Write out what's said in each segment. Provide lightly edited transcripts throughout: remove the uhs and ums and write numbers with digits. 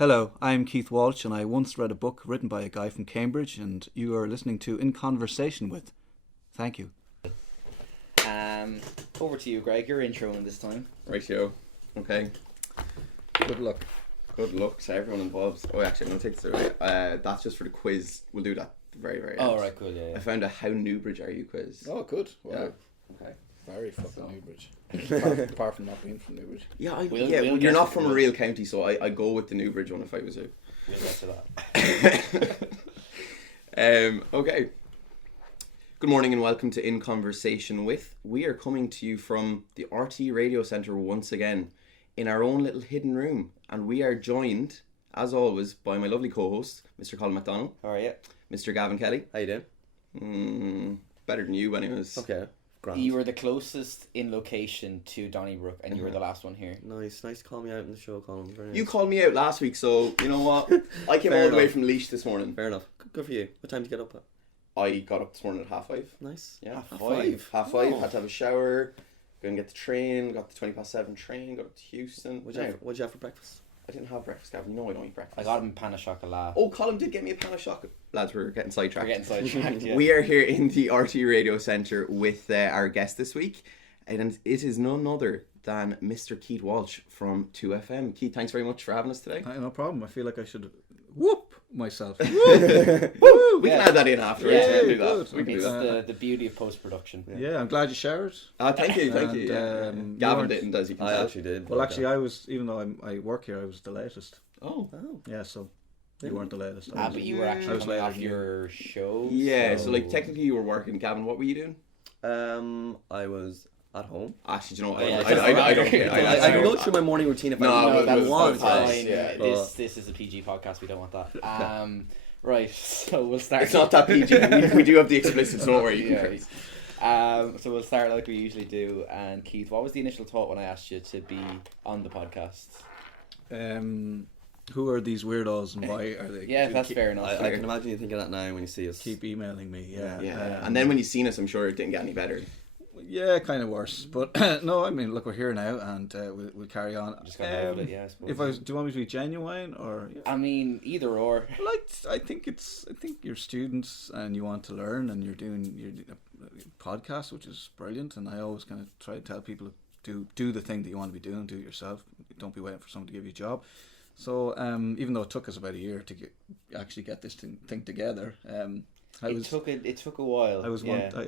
Hello, I'm Keith Walsh, and I once read a book written by a guy from Cambridge, and you are listening to In Conversation With. Thank you. Over to you, Greg. You're introing this time. Ratio. Okay. Good luck. Good luck to everyone involved. Oh, actually, I'm going to take this away. That's just for the quiz. We'll do that very, very end. Oh, right, cool, yeah. I found a How Newbridge Are You quiz. Oh, good. Wow. Yeah. Okay. Very fucking Newbridge. Apart from not being from Newbridge. Yeah, We'll you're get not to from a real county, so I go with the Newbridge one if I was you. We'll get to that. Okay. Good morning and welcome to In Conversation With. We are coming to you from the RTÉ Radio Centre once again in our own little hidden room, and we are joined, as always, by my lovely co-host, Mr. Colin McDonald. All right, yeah. Mr. Gavin Kelly. How you doing? Better than you, anyways. Okay. Grand. You were the closest in location to Donnybrook, and you were the last one here. Nice to call me out in the show, Colin. Very nice. You called me out last week, so you know what? I came Fair all the way enough. from Leash this morning. Fair enough. Good for you. What time did you get up at? I got up this morning at 5:30. Nice. Yeah, Half five. 5:30. Oh. Had to have a shower, go and get the train. Got the 7:20 train. Got up to Houston. What'd you have for breakfast? I didn't have breakfast, Gavin. You know I don't eat breakfast. I got him pan of chocolat. Oh, Colin did get me a pan of chocolate. Lads, we're getting sidetracked. We're getting sidetracked, yeah. We are here in the RTÉ Radio Centre with our guest this week, and it is none other than Mr. Keith Walsh from 2FM. Keith, thanks very much for having us today. No problem. I feel like I should whoop myself. We can add that in afterwards. Yeah, we can do that. good. We can do It's that. the beauty of post-production. Yeah, I'm glad you showered. Thank you. And, Yeah. you Gavin weren't- didn't, as you can I tell. actually did. Well, but, actually, I was, even though I work here, I was the latest. Oh. Yeah, so you weren't the latest. But you were I actually was coming later off than you. your show. Yeah, so like technically you were working. Gavin, what were you doing? I was at home. Actually, do you know what? Oh, yeah, I don't care. I can go through my morning routine if No, I but want. that's want, fine. yes, yeah. This is a PG podcast. We don't want that. Right, so we'll start. It's not that PG. we do have the explicit, so don't worry. You can Yeah. curse. So we'll start like we usually do. And Keith, what was the initial thought when I asked you to be on the podcast? Who are these weirdos and why are they? Yeah, that's fair enough. I can imagine you thinking that now when you see us. Keep emailing me. Yeah. Yeah, and then when you seen us, I'm sure it didn't get any better. Yeah, kind of worse. But no, I mean, look, we're here now, and we'll carry on. Just gonna roll it, yeah, I suppose. Do you want me to be genuine or? I mean, either or. Like, I think you're students and you want to learn, and you're doing a podcast, which is brilliant. And I always kind of try to tell people to do the thing that you want to be doing, do it yourself. Don't be waiting for someone to give you a job. So even though it took us about a year to actually get this thing together, it took a while.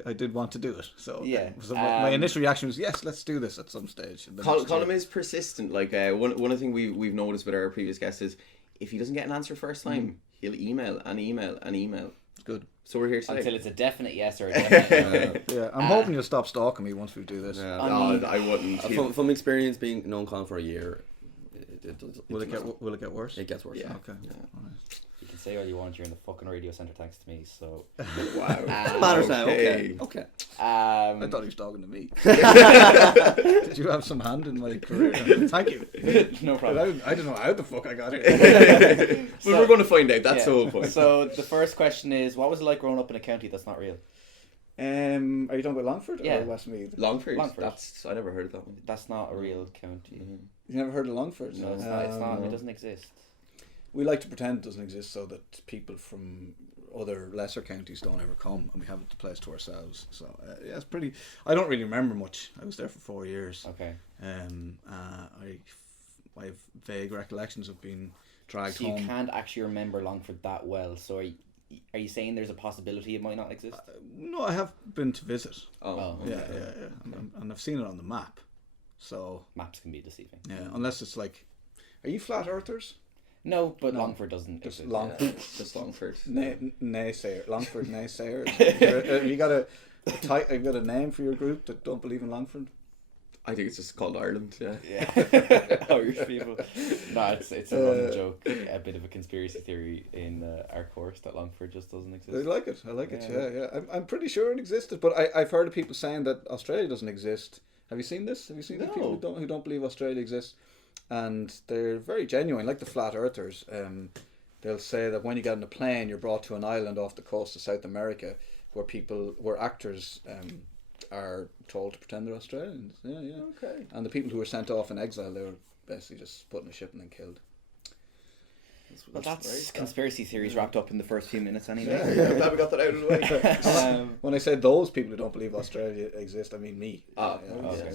I did want to do it. So Yeah. So my initial reaction was yes, let's do this at some stage. Colin is persistent. Like one of the things we've noticed with our previous guests is if he doesn't get an answer first time, he'll email and email and email. Good. So we're here today. Until it's a definite yes or a definite no. Yeah, I'm hoping you'll stop stalking me once we do this. Yeah. No, I wouldn't. From experience being known Colin for a year, Will it get worse? It gets worse. Yeah. Okay. Yeah. You can say all you want. You're in the fucking radio centre thanks to me. So. Wow. It matters now. Okay. I thought he was talking to me. Did you have some hand in my career? Thank you. No problem. I don't know how the fuck I got here. But we're going to find out. That's Yeah. the whole point. So the first question is, what was it like growing up in a county that's not real? Are you talking about Longford Yeah. or Westmeath? Longford. Longford. I never heard of that one. That's not a real county. You never heard of Longford? No, it's not. It's not. It doesn't exist. We like to pretend it doesn't exist so that people from other lesser counties don't ever come, and we have the place to ourselves. So yeah, it's pretty. I don't really remember much. I was there for 4 years. Okay. I have vague recollections of being dragged So you home. can't actually remember Longford that well. So are you saying there's a possibility it might not exist? No, I have been to visit. Oh, Yeah, okay. yeah. And I've seen it on the map. So Maps can be deceiving. yeah, unless it's like, are you flat earthers? No, but No. Longford doesn't Just exist. Longford. Just Longford. Naysayer, Longford naysayers. Have you got have you got a name for your group that don't believe in Longford? I think it's just called Ireland. Yeah. Yeah. Irish people. No, it's a running joke. A bit of a conspiracy theory in our course that Longford just doesn't I exist. like it. I like it. Yeah. Yeah. I'm pretty sure it existed, but I've heard of people saying that Australia doesn't exist. Have you seen this? Have you seen the people who don't believe Australia exists? And they're very genuine, like the flat earthers. They'll say that when you get on a plane, you're brought to an island off the coast of South America, where actors are told to pretend they're Australians. Yeah. Okay. And the people who were sent off in exile, they were basically just put in a ship and then killed. Well, that's conspiracy theories wrapped up in the first few minutes anyway. Yeah, I'm glad we got that out of the way. When I say those people who don't believe Australia exists, I mean me. Okay.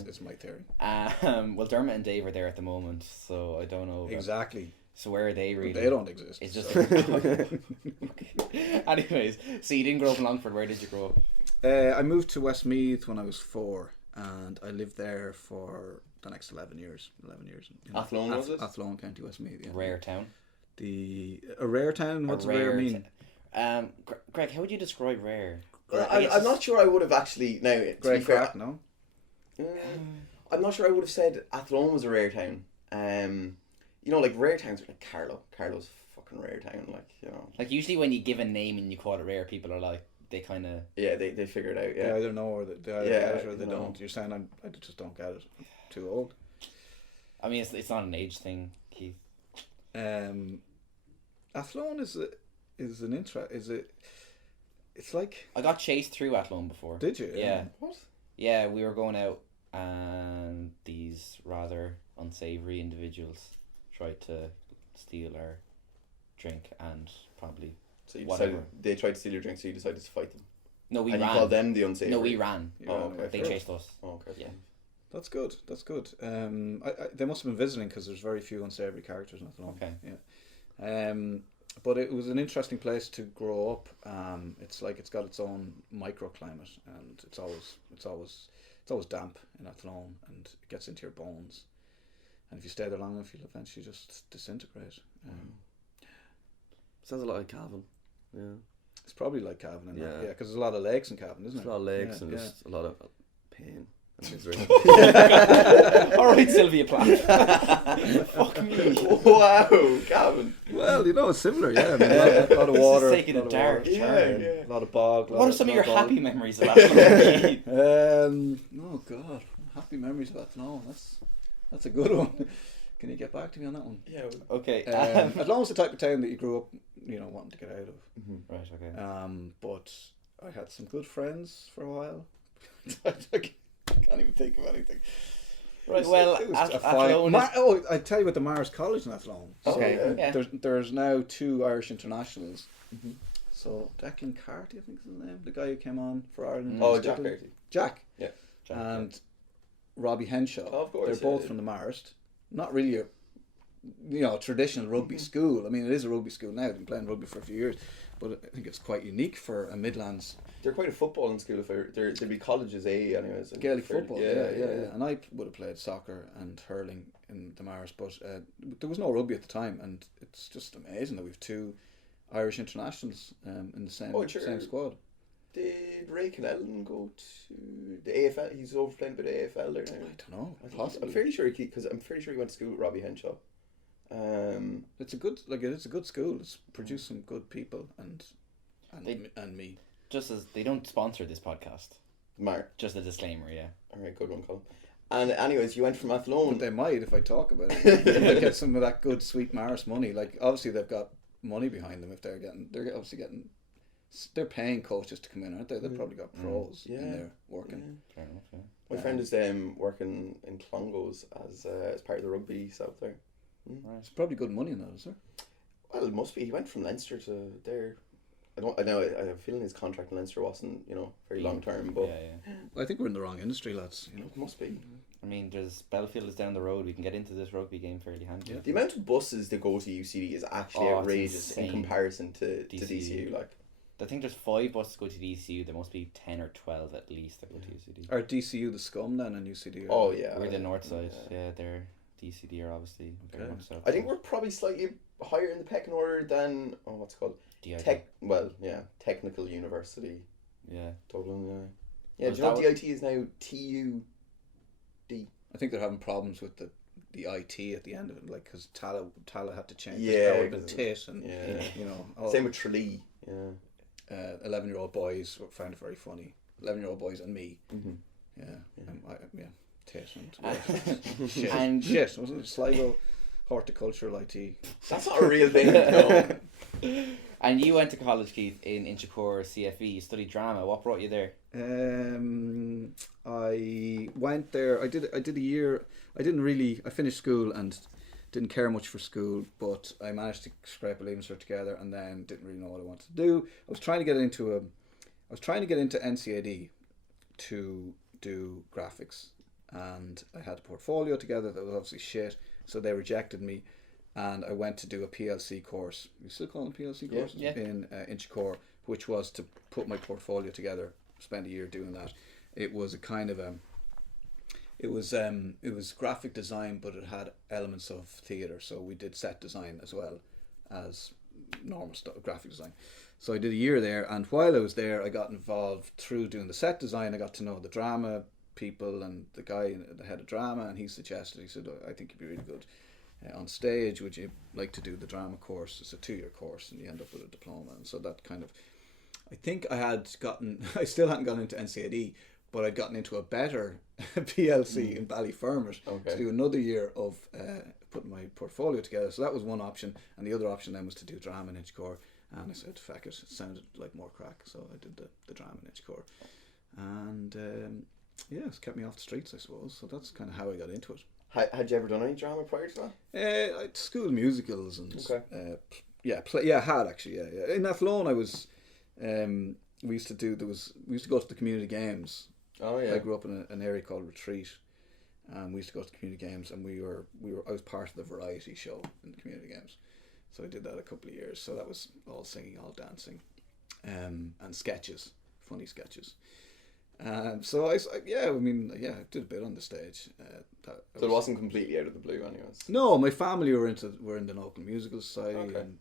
It's my theory. Well, Dermot and Dave are there at the moment, so I don't know. Exactly. So where are they really? But they don't exist. It's just. so. Okay. Anyways, so you didn't grow up in Longford. Where did you grow up? I moved to Westmeath when I was 4, and I lived there for the next 11 years. Athlone, was it? Athlone, County Westmeath. Yeah. Rare town. A rare town. What's a rare mean? Greg, how would you describe rare? Well, I'm not sure I would have actually. Now, Great crack, no. I'm not sure I would have said Athlone was a rare town. You know, like rare towns are like Carlow. Carlow's a fucking rare town, like, you know. Like usually when you give a name and you call it rare, people are like, they kind of... Yeah, they figure it out, yeah. They either know or they either get it or they don't. You're saying I just don't get it. I'm too old. I mean, it's not an age thing, Keith. Athlone is an it's like... I got chased through Athlone before. Did you? Yeah. What? Yeah, we were going out and these rather unsavoury individuals tried to steal our drink and probably So you whatever. decided, they tried to steal your drink, so you decided to fight them. No, we and ran. you called them the unsavory. No, we ran. You ran away They first. chased us. Oh, okay. Yeah. That's good. They must have been visiting because there's very few unsavoury characters in Athlone. Okay. Yeah. But it was an interesting place to grow up. It's like it's got its own microclimate, and it's always damp in Athlone, and it gets into your bones. And if you stay there long enough, you'll eventually just disintegrate. Sounds a lot like Cavan. Yeah. It's probably like Cavan, Yeah. because there's a lot of lakes in Cavan, isn't There's it? a lot of legs Yeah, and yeah. just a lot of pain and misery. All right, Sylvia Plath. Fuck me. Wow, Gavin. Well, it's similar, yeah. I mean, a lot of water. This is taking a a lot of dark water, turn. Yeah. A lot of bog. What are some of your happy memories of Athlone? Oh God, happy memories of Athlone. That's a good one. Can you get back to me on that one? Yeah. Okay. Atlone's the type of town that you grew up, wanting to get out of. Mm-hmm. Right, okay. But I had some good friends for a while. I can't even think of anything. Right, It well, was a Athlone fine... I tell you about the Mars College in Athlone. Okay, So, yeah. There's now 2 Irish internationals. Mm-hmm. So Declan Carty, I think is his name, the guy who came on for Ireland. Oh, Jack Carty. Jack. Yeah. Jack, And Robbie Henshaw. Oh, of course, They're both yeah. from the Marist. Not really a traditional rugby school. I mean, it is a rugby school now. They've been playing rugby for a few years, but I think it's quite unique for a Midlands. They're quite a footballing school. They'd be colleges A anyways. Gaelic football, yeah. yeah. And I would have played soccer and hurling in the Marist, but there was no rugby at the time, and it's just amazing that we've 2 Irish internationals in the same squad. Did Ray Kennellan go to the AFL? He's over playing a bit of AFL there now. I don't know. I'm fairly sure he went to school with Robbie Henshaw. It's a good school. It's produced some good people and me. just as they don't sponsor this podcast. Just a disclaimer, yeah. Alright, good one, Colin. And anyways, you went from Athlone. But they might if I talk about it. They get some of that good sweet Maris money. Like obviously they've got money behind them if they're obviously getting. They're paying coaches to come in, aren't they? They've probably got pros in there working. Fair enough, yeah. My friend is working in Clongowes as part of the rugby south there. It's probably good money in that, is there? Well, it must be. He went from Leinster to there. I know. I have a feeling his contract in Leinster wasn't, very long term. But yeah. I think we're in the wrong industry, lads. It must be. I mean, Belfield is down the road. We can get into this rugby game fairly handy. Yeah. The amount of buses that go to UCD is actually It's outrageous in insane. comparison to DCU. Like, I think there's 5 buses to go to DCU. There must be 10 or 12 at least that go to UCD. Are DCU the scum then and UCD? oh yeah, We're the north side. Yeah, they're DCD are obviously very Okay. much so. I think we're probably slightly higher in the pecking order than what's it called DIT. Technical University Yeah. Dublin. Yeah, Was do you know that DIT is now TUD? I think they're having problems with the IT at the end of it, like because Tala had to change. Yeah, Howard and because- Tit and Yeah. Same with Tralee. Yeah. 11-year-old boys found it very funny. 11-year-old boys and me. Mm-hmm. Yeah. Tit and shit. And- Shit. Wasn't it Sligo horticultural IT? That's not a real thing. No. And you went to college, Keith, in Inchicore CFE. You studied drama. What brought you there? I went there. I did a year. I finished school and didn't care much for school, but I managed to scrape a leaving cert together, and then didn't really know what I wanted to do. I was trying to get into NCAD to do graphics, and I had a portfolio together that was obviously shit, so they rejected me, and I went to do a PLC course. You still call them PLC courses? Yeah. In Inchicore, which was to put my portfolio together. Spend a year doing that. It was a kind of it was graphic design, but it had elements of theatre. So we did set design as well as normal stuff, graphic design. So I did a year there, and while I was there, I got involved through doing the set design. I got to know the drama people and the guy, the head of drama, and he said, I think you'd be really good on stage. Would you like to do the drama course? It's a 2-year course, and you end up with a diploma. And so that kind of, I think I still hadn't gone into NCAD, but I'd gotten into a better PLC in Ballyfermot to do another year of putting my portfolio together. So that was one option, and the other option then was to do drama in Inchicore. And I said, fuck it, it sounded like more crack, so I did the drama in Inchicore. And it's kept me off the streets, I suppose. So that's kind of how I got into it. Had you ever done any drama prior to that? School musicals and I had actually. In Athlone, I was. We used to go to the community games. Oh yeah. I grew up in an area called Retreat, and we used to go to the community games, and I was part of the variety show in the community games. So I did that a couple of years. So that was all singing, all dancing, and sketches, funny sketches. So I did a bit on the stage. So it wasn't completely out of the blue, anyways. No, my family were in the local musical society, and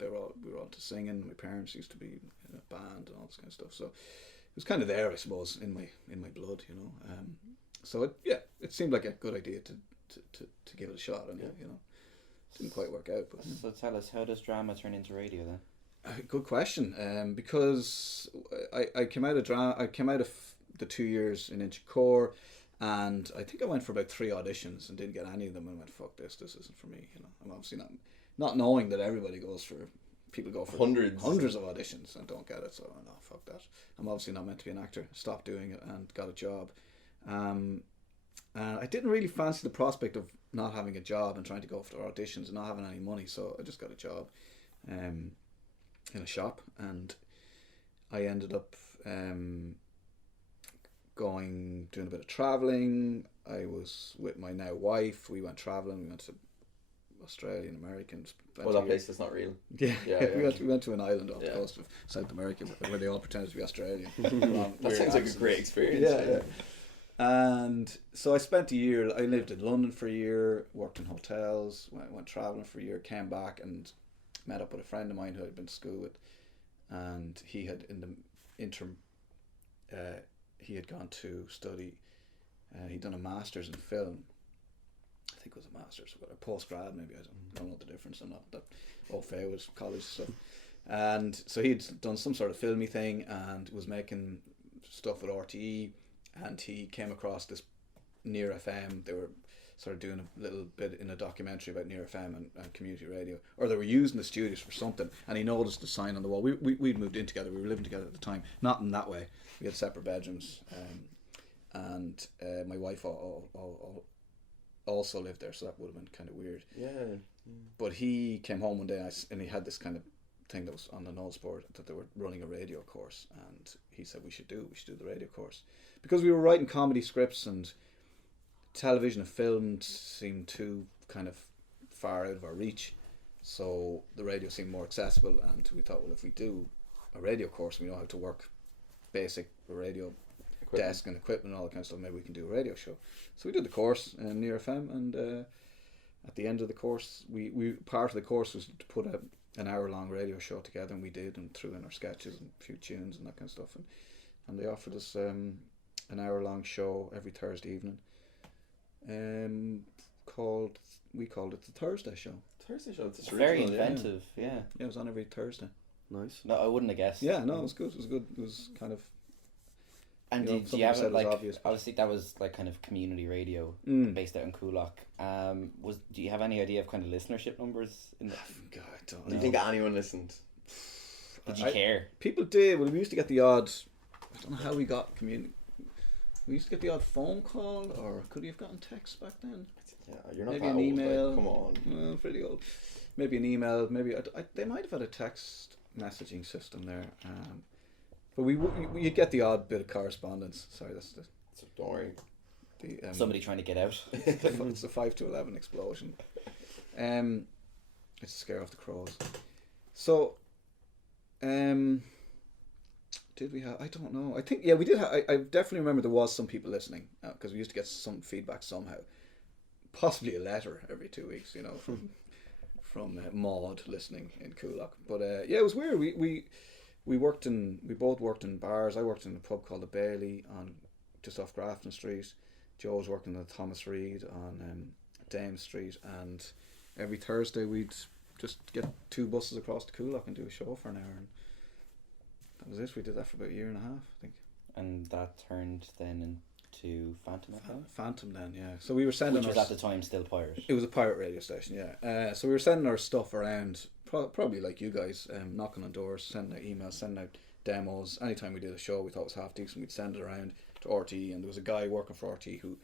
we were all into singing. My parents used to be in a band and all this kind of stuff. So it was kind of there, I suppose, in my blood, you know. So it seemed like a good idea to give it a shot, and you know, didn't quite work out. But so tell us, how does drama turn into radio then? Good question. Because I came out of drama. I came out of the 2 years in Inchicore, and I think I went for about 3 auditions and didn't get any of them. And went, fuck this isn't for me. You know, I'm obviously not knowing that people go for hundreds of auditions and don't get it. So no, fuck that. I'm obviously not meant to be an actor. Stopped doing it and got a job. And I didn't really fancy the prospect of not having a job and trying to go for auditions and not having any money. So I just got a job. In a shop, and I ended up doing a bit of travelling. I was with my now wife. We went travelling. We went to Australia and America. Well, that place is not real. Yeah. We went to an island off the coast of South America where they all pretended to be Australian. That sounds like a great experience. Yeah. And so I spent a year. I lived in London for a year, worked in hotels, went travelling for a year, came back and met up with a friend of mine who I'd been to school with, and he had in the interim he had gone to study, he'd done a master's in film. I think it was a master's, but a post-grad maybe, I don't know the difference. I'm not that au fait with college stuff. And so he'd done some sort of filmy thing and was making stuff at RTÉ, and he came across this Near FM. They were sort of doing a little bit in a documentary about Near FM and community radio, or they were using the studios for something, and he noticed the sign on the wall. We'd moved in together, we were living together at the time, not in that way, we had separate bedrooms, and my wife also lived there, so that would have been kind of weird. But he came home one day and he had this kind of thing that was on the notes board that they were running a radio course, and he said we should do the radio course, because we were writing comedy scripts and television and film seemed too kind of far out of our reach, so the radio seemed more accessible, and we thought, well, if we do a radio course, we know how to work basic radio equipment, desk and equipment and all that kind of stuff, maybe we can do a radio show. So we did the course in Near FM, and at the end of the course, we part of the course was to put an hour-long radio show together, and we did, and threw in our sketches and a few tunes and that kind of stuff, and they offered us an hour-long show every Thursday evening. We called it the Thursday Show. Thursday Show. It's very inventive. Yeah, it was on every Thursday. Nice. No, I wouldn't have guessed. Yeah, no, it was good. It was kind of. And did you have it like? Obviously, that was like kind of community radio based out in Coolock. Do you have any idea of kind of listenership numbers in the? God, I don't know. Do you think anyone listened? Did you care? People did. Well, we used to get the odd. I don't know how we got community. We used to get the odd phone call, or could we have gotten text back then? Yeah, you're not maybe that an old, email. like, come on. Well, pretty old. Maybe an email. Maybe they might have had a text messaging system there. But you get the odd bit of correspondence. Sorry, that's the. So don't worry. Somebody trying to get out. It's a 5 to 11 explosion. It's to scare off the crows. So, did we have? I don't know. I think we did. I definitely remember there was some people listening because we used to get some feedback somehow, possibly a letter every 2 weeks. You know, from Maud listening in Coolock. But it was weird. We both worked in bars. I worked in a pub called the Bailey just off Grafton Street. Joe's working at Thomas Reid on Dame Street, and every Thursday we'd just get 2 buses across to Coolock and do a show for an hour. And that was it. We did that for about a year and a half, I think. And that turned then into Phantom FM? Phantom then, yeah. So we were sending Which was at the time still Pirate. It was a pirate radio station, yeah. So we were sending our stuff around, probably like you guys, knocking on doors, sending out emails, sending out demos. Anytime we did a show we thought was half decent, we'd send it around to RTÉ, and there was a guy working for RTÉ who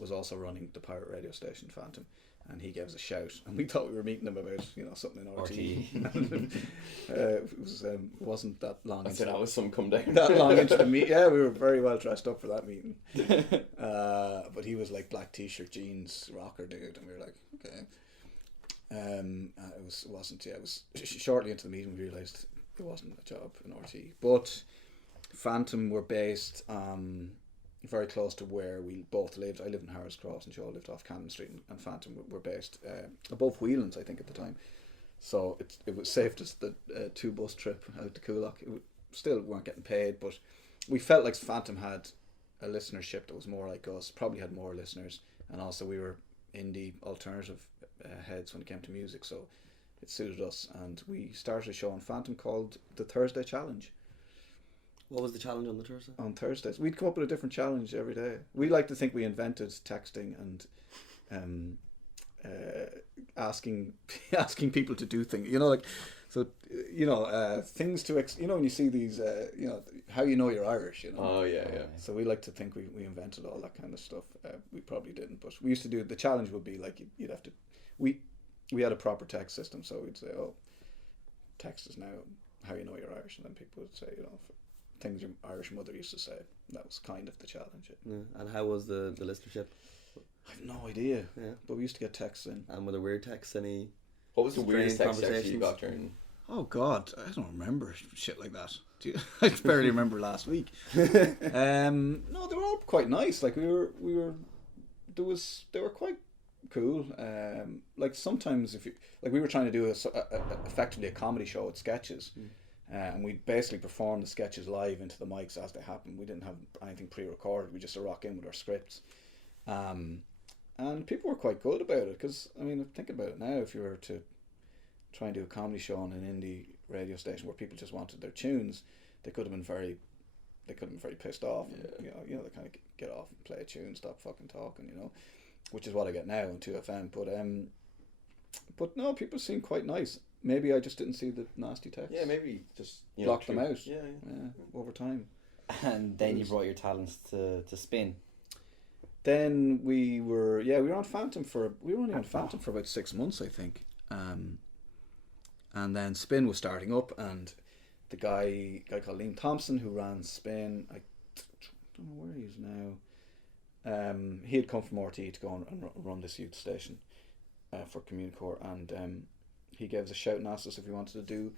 was also running the pirate radio station Phantom, and he gave us a shout, and we thought we were meeting him about something in RTÉ. It wasn't that long. I said I was some come down. That long into the meet. Yeah, we were very well dressed up for that meeting. But he was like black t-shirt, jeans, rocker dude, and we were like, okay. It was shortly into the meeting we realised it wasn't a job in RTÉ. But Phantom were based very close to where we both lived. I lived in Harris Cross and Joe lived off Camden Street, and Phantom were based above Whelan's, I think, at the time. So it was saved us the 2 bus trip out to Coolock. Still weren't getting paid, but we felt like Phantom had a listenership that was more like us, probably had more listeners, and also we were indie alternative heads when it came to music, so it suited us, and we started a show on Phantom called The Thursday Challenge. What was the challenge on the Thursday? On Thursdays. We'd come up with a different challenge every day. We like to think we invented texting and asking people to do things. You know, like, so, things to, when you see these, how you know you're Irish, you know. Oh, yeah. So we like to think we invented all that kind of stuff. We probably didn't, but we used to do, the challenge would be like, you'd have to, we had a proper text system, so we'd say, text is now how you know you're Irish, and then people would say, things your Irish mother used to say. That was kind of the challenge. Yeah. And how was the listenership? I have no idea. Yeah. But we used to get texts in. And were there weird texts? Any? What was the weirdest text conversations you got during? Oh God, I don't remember shit like that. I barely remember last week. No, they were all quite nice. Like they were quite cool. Like sometimes we were trying to do effectively a comedy show with sketches. And we basically performed the sketches live into the mics as they happened. We didn't have anything pre-recorded. We just rock in with our scripts. And people were quite good about it, because, think about it now, if you were to try and do a comedy show on an indie radio station where people just wanted their tunes, they could have been very pissed off. Yeah. And, they kind of get off and play a tune, stop fucking talking, which is what I get now on 2FM. But no, people seem quite nice. Maybe I just didn't see the nasty text. Yeah, maybe just block them out. Yeah, over time. And then you brought your talents to Spin. Then we were on Phantom we were only on Phantom for about 6 months, I think. And then Spin was starting up, and the guy called Liam Thompson, who ran Spin, I don't know where he is now. He had come from RTÉ to go and run this youth station for Communicore, and he gave us a shout and asked us if we wanted to do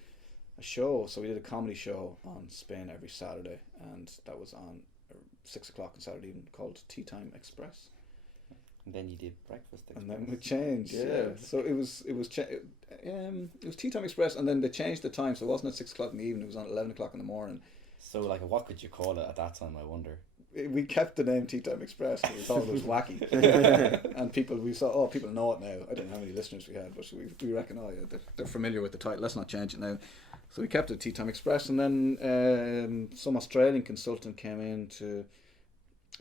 a show. So we did a comedy show on Spin every Saturday, and that was on 6 o'clock on Saturday evening, called Tea Time Express. And then you did Breakfast Express. And then we changed, yeah. So it was Tea Time Express, and then they changed the time, so it wasn't at 6 o'clock in the evening, it was on 11 o'clock in the morning. So what could you call it at that time, I wonder? We kept the name Tea Time Express because we thought it was wacky. And people know it now. I don't know how many listeners we had, but we reckon, they're familiar with the title, let's not change it now. So we kept it Tea Time Express, and then some Australian consultant came in to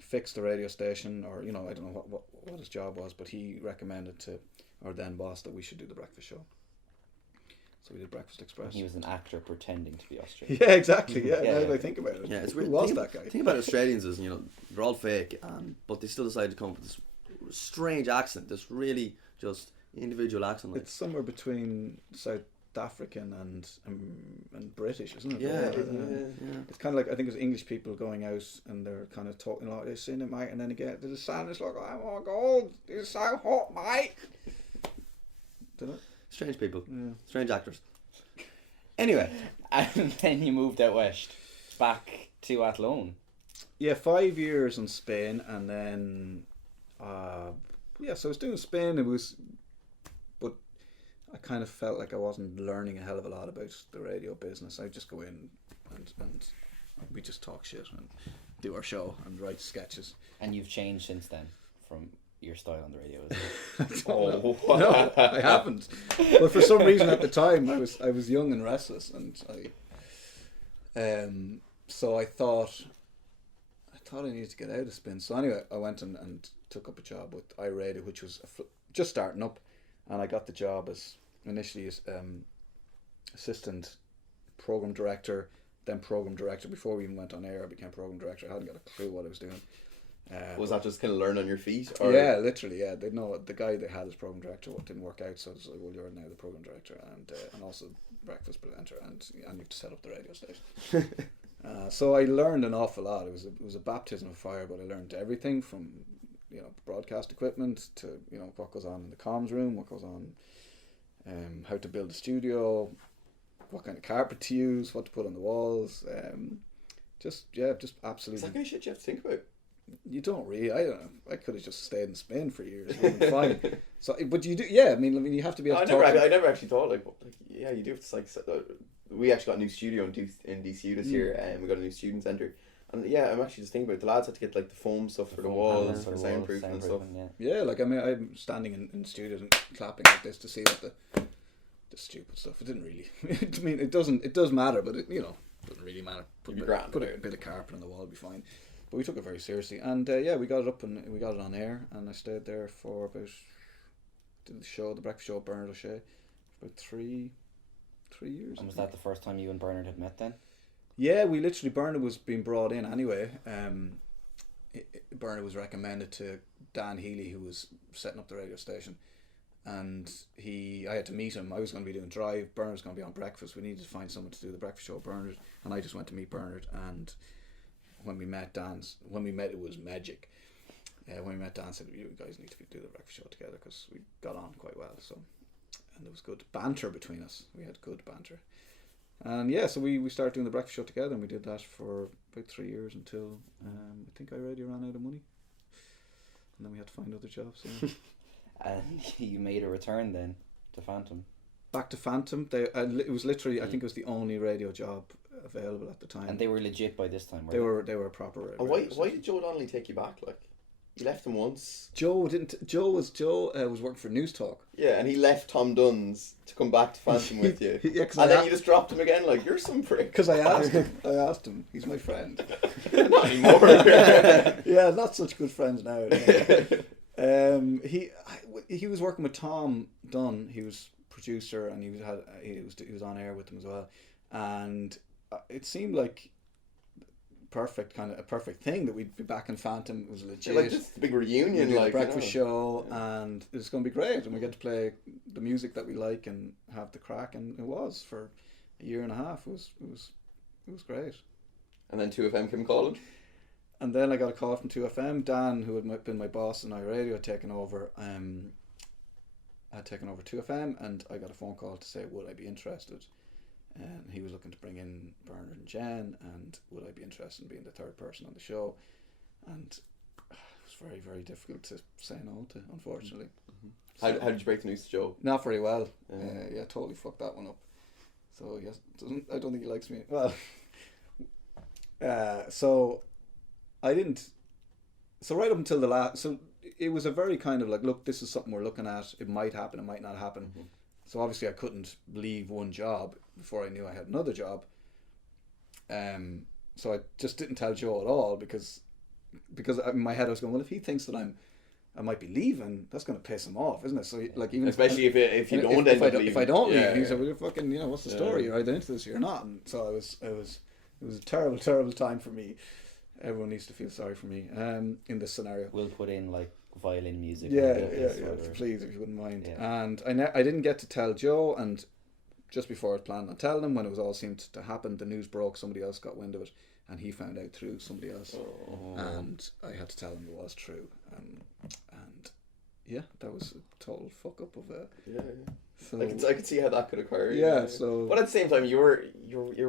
fix the radio station, or I don't know what his job was, but he recommended to our then boss that we should do the breakfast show. So we did Breakfast Express. He was an actor pretending to be Australian. Yeah, exactly. Yeah, now that I think about it. Yeah, it's Who weird. was that guy? The thing about Australians is, they're all fake, but they still decided to come up with this strange accent. This really just individual accent. Like. It's somewhere between South African and British, isn't it? Yeah. It's kind of like, I think it's English people going out and they're kind of talking like this in it, mate, and then again the sound is like, oh my god, it's so hot, mate. Did it? Strange people. Yeah. Strange actors. Anyway, and then you moved out west, back to Athlone. Yeah, 5 years in Spain, and then so I was doing Spain. But I kind of felt like I wasn't learning a hell of a lot about the radio business. I'd just go in and we just talk shit and do our show and write sketches. And you've changed since then from your style on the radio, No, I haven't. But for some reason at the time I was young and restless, and so I thought I needed to get out of spin. So anyway, I went and took up a job with iRadio, which was just starting up, and I got the job initially as assistant program director, then program director. Before we even went on air, I became program director. I hadn't got a clue what I was doing. Was that just kind of learn on your feet? Or? Yeah, literally. Yeah, they know the guy they had as program director. What didn't work out, so it's like, well, you're now the program director and also breakfast presenter, and you have to set up the radio station. So I learned an awful lot. It was a baptism of fire, but I learned everything from broadcast equipment to what goes on in the comms room, what goes on, how to build a studio, what kind of carpet to use, what to put on the walls. Just absolutely. It's that kind of shit you have to think about. You don't really. I don't know. I could have just stayed in Spain for years. It would have been fine. So, but you do. Yeah, I mean, you have to be able to I never actually thought yeah, you do have to we actually got a new studio in DCU this year, and we got a new student centre. And yeah, I'm actually just thinking about the lads had to get like the foam stuff for the walls, for soundproofing and stuff. Yeah, like I mean, I'm standing in studios and clapping like this to see what the stupid stuff. It didn't really. I mean, it does matter, but it doesn't really matter. Put a bit of carpet on the wall, would be fine. But we took it very seriously, and we got it up and we got it on air, and I stayed there for about the breakfast show at Bernard O'Shea, for about 3 years. And was that the first time you and Bernard had met then? Yeah, Bernard was being brought in anyway. Bernard was recommended to Dan Healy, who was setting up the radio station, and I had to meet him. I was going to be doing Drive, Bernard was going to be on breakfast. We needed to find someone to do the breakfast show at Bernard, and I just went to meet Bernard. And when we met, it was magic. When we met, Dan said, "You guys need to do the breakfast show together," because we got on quite well. So, and there was good banter between us. We had good banter, and so we started doing the breakfast show together, and we did that for about 3 years until I think iRadio ran out of money, and then we had to find other jobs. Yeah. And you made a return then to Phantom. Back to Phantom. It was literally, I think it was the only radio job available at the time. And they were legit by this time, They were a proper radio. And why did Joe Donnelly take you back? Like, you left him once. Joe was working for News Talk. Yeah, and he left Tom Dunn's to come back to Phantom with you. Yeah, and then you just dropped him again. Like, you're some prick. Because I asked him. He's my friend. Not anymore. Yeah, not such good friends now. He was working with Tom Dunn. He was producer, and he was on air with him as well, and it seemed like a perfect thing that we'd be back in Phantom. It was legit. Like just a big reunion, like a breakfast show, and it's going to be great, and we get to play the music that we like and have the crack, and it was for a year and a half. It was great. And then 2FM came calling. And then I got a call from 2FM. Dan, who had been my boss in iRadio, had taken over 2FM, and I got a phone call to say, would I be interested? And he was looking to bring in Bernard and Jen, and would I be interested in being the third person on the show? And it was very, very difficult to say no to, unfortunately. Mm-hmm. How did you break the news to Joe? Not very well. Totally fucked that one up. So yes, I don't think he likes me. Well, so I didn't. So right up until the last, so it was a very kind of like, look, this is something we're looking at. It might happen. It might not happen. Mm-hmm. So obviously I couldn't leave one job before I knew I had another job. So I just didn't tell Joe at all because in my head I was going, well, if he thinks that I might be leaving, that's going to piss him off, isn't it? So like, even especially if you don't end up leaving. If I don't leave, he's like, well, fucking, what's the story? You're either into this or you're not. And so it was a terrible, terrible time for me. Everyone needs to feel sorry for me in this scenario. We'll put in like violin music. Yeah. Please, if you wouldn't mind. Yeah. And I didn't get to tell Joe, and just before I was planning on telling him, when it was all seemed to happen, the news broke. Somebody else got wind of it, and he found out through somebody else. And I had to tell him it was true. And yeah, that was a total fuck up of a. Yeah. So, I could see how that could occur. Yeah. So. But at the same time, you were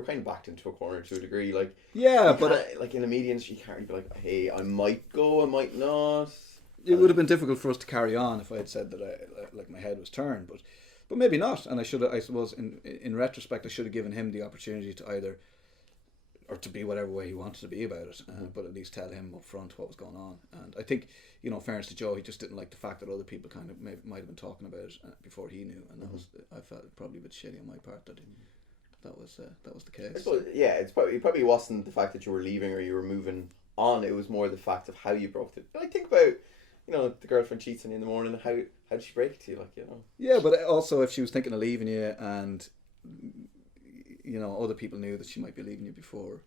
kind of backed into a corner to a degree. Like. Yeah, but like in the media industry, you can't be like, hey, I might go, I might not. It would have been difficult for us to carry on if I had said that like my head was turned, but maybe not. And I suppose in retrospect, I should have given him the opportunity to either, or to be whatever way he wanted to be about it, but at least tell him up front what was going on. And I think, fairness to Joe, he just didn't like the fact that other people kind of might have been talking about it before he knew, and that was, I felt probably a bit shitty on my part that was the case. I suppose, it probably wasn't the fact that you were leaving or you were moving on. It was more the fact of how you broke it. I think about, the girlfriend cheats on you in the morning. How did she break it to you? Yeah, but also if she was thinking of leaving you, and other people knew that she might be leaving you before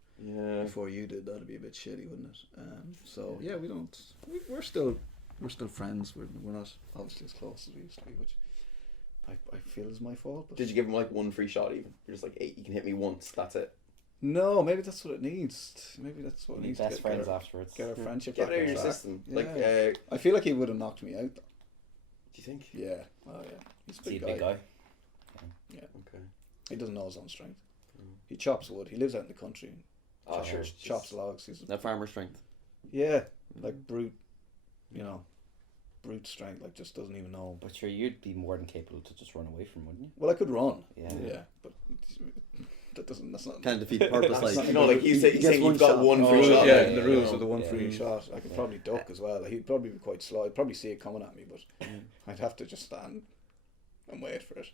you did, that'd be a bit shitty, wouldn't it? We're still friends. We're not obviously as close as we used to be, which I feel is my fault. But did you give him like one free shot even? You're just like, hey, you can hit me once, that's it. No, maybe that's what it needs. Maybe that's what it needs. Best friends afterwards. Get our friendship Get back it out of on your track. system. Yeah. Like, I feel like he would have knocked me out though. do you think? Yeah. Oh yeah. He's a Is he big a big guy? Yeah. Okay. He doesn't know his own strength. He chops wood. He lives out in the country. Oh, sure. Chops logs. He's That farmer strength. yeah, like brute strength. Like just doesn't even know. But sure, you'd be more than capable to just run away from, wouldn't you? Well, I could run. Yeah. But that's not. Can't defeat the purpose. That's Like, not- like he's saying one you've got shot. one free shot. Yeah, like, in the you rules know. of the one Yeah. free shot, I could probably duck as well. He'd probably be quite slow. I'd probably see it coming at me, but I'd have to just stand and wait for it.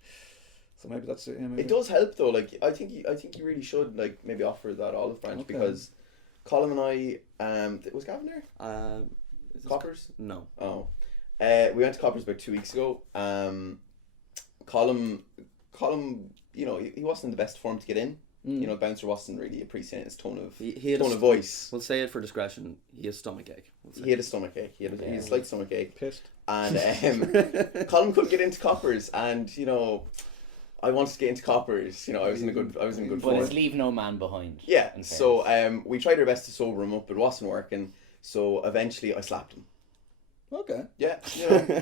So maybe that's it. Yeah, maybe. It does help though. Like I think you really should like maybe offer that olive branch because Colin and I was Gavin there? Is this Coppers? No. Oh. We went to Coppers about 2 weeks ago. Colin, he wasn't in the best form to get in. Bouncer wasn't really appreciating his tone of voice. We'll say it for discretion. He has stomach ache. He had a stomach ache. He had a slight stomach ache. Pissed. And Colin couldn't get into Coppers, and I wanted to get into Coppers. I was in a good But form. it's leave no man behind. Yeah. in So fairness. we tried our best to sober him up, but it wasn't working. So eventually I slapped him. Okay. Yeah.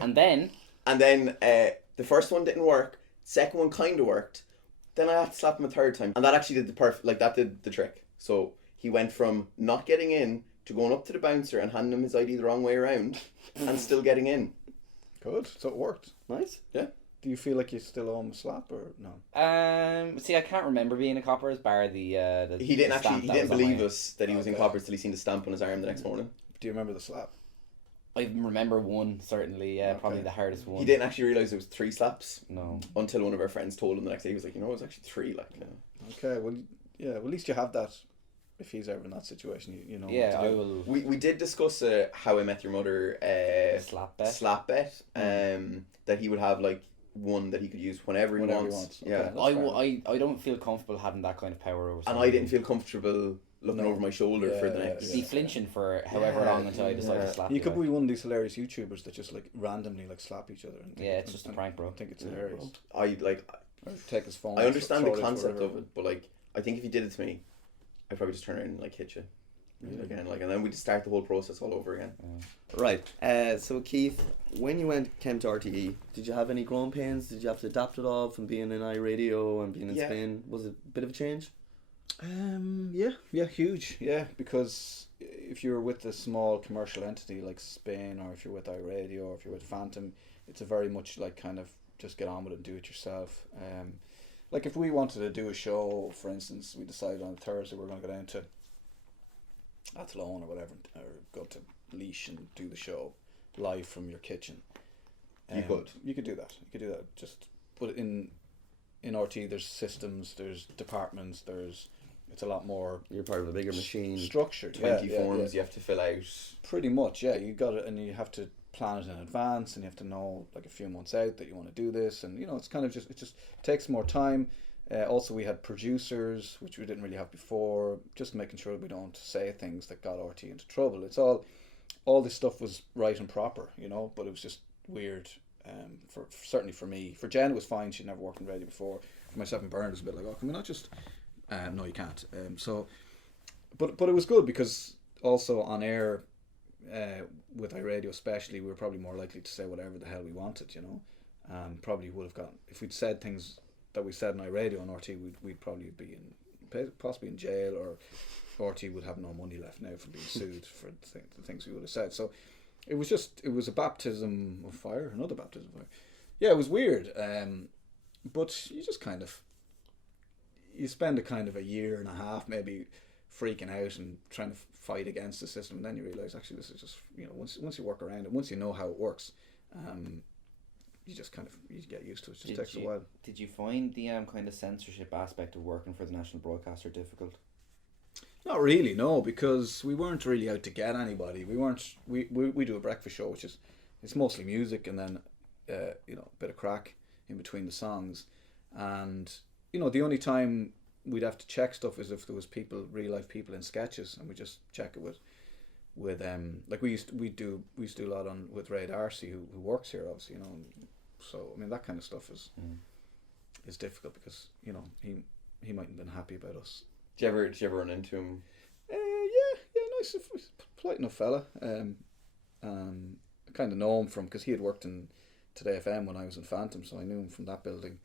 And then And then the first one didn't work. Second one kind of worked. Then I had to slap him a third time, and that actually did that did the trick. So he went from not getting in to going up to the bouncer and handing him his ID the wrong way around, and still getting in. Good. So it worked. Nice. Yeah. Do you feel like you still owe him a slap or no? see, I can't remember being a Coppers bar the He didn't stamp he that didn't was on believe my- us that he was in Okay. Coppers till he seen the stamp on his arm the next morning. Do you remember the slap? I remember one certainly. Yeah, probably the hardest one. He didn't actually realise it was 3 slaps No. until one of our friends told him the next day. He was like, it's actually 3. Like, Okay. Well, yeah. Well, at least you have that. If he's ever in that situation, you know. Yeah, what I to do. will. we did discuss How I Met Your Mother Slap bet. that he would have like one that he could use whenever he wants. Okay, Yeah. that's fair. I don't feel comfortable having that kind of power over. And somebody. I didn't feel comfortable looking over my shoulder for the next. Be flinching for however long until I decide to slap You you. could be one of these hilarious YouTubers that just like randomly like slap each other. And Yeah, it's just a prank, bro. I think it's hilarious. I like. Or take his phone. I understand the throw it into concept whatever. of it, but like, I think if you did it to me, I'd probably just turn around and like hit you again, like, and then we'd start the whole process all over again. Right. So Keith, when you came to RTE, did you have any growing pains? Did you have to adapt at all from being in iRadio and being in Spain? Was it a bit of a change? Yeah, huge. Yeah, because if you're with a small commercial entity like Spain, or if you're with iRadio, or if you're with Phantom, it's a very much like kind of just get on with it and do it yourself. Like if we wanted to do a show, for instance, we decided on Thursday we're going to go down to Athlone or whatever, or go to Leash and do the show live from your kitchen. You could do that. Just but in RT, there's systems, there's departments, it's a lot more. You're part of a bigger machine. Structured. 20 forms you have to fill out. Pretty much, yeah. You got it, and you have to plan it in advance, and you have to know like a few months out that you want to do this, and it's kind of it just takes more time. Also, we had producers, which we didn't really have before, just making sure we don't say things that got RT into trouble. It's all all this stuff was right and proper, you know, but it was just weird. Certainly for me. For Jen, it was fine. She'd never worked in radio before. For myself and Bernard, it was a bit like, oh, can we not just? No, you can't. But it was good because also on air, with iRadio especially, we were probably more likely to say whatever the hell we wanted, you know. Probably would have gotten, if we'd said things that we said on iRadio on RT, we'd probably be possibly in jail, or RT would have no money left now from being sued for the things we would have said. So it was a baptism of fire, another baptism of fire. Yeah, it was weird. But you just kind of, you spend a kind of a year and a half maybe freaking out and trying to fight against the system, and then you realise actually this is just, you know, once you work around it, once you know how it works, you just kind of, you get used to it. It just takes a while. Did you find the kind of censorship aspect of working for the national broadcaster difficult? Not really, no, because we weren't really out to get anybody. We do a breakfast show, which is, it's mostly music and then you know, a bit of crack in between the songs, and you know, the only time we'd have to check stuff is if there was real life people in sketches, and we just check it with like we used to do a lot on with Ray Darcy, who works here obviously, you know. So I mean, that kind of stuff is difficult because, you know, he mightn't have been happy about us. Did you ever run into him? Yeah, nice, polite enough fella. I kind of know him from, because he had worked in Today FM when I was in Phantom, so I knew him from that building.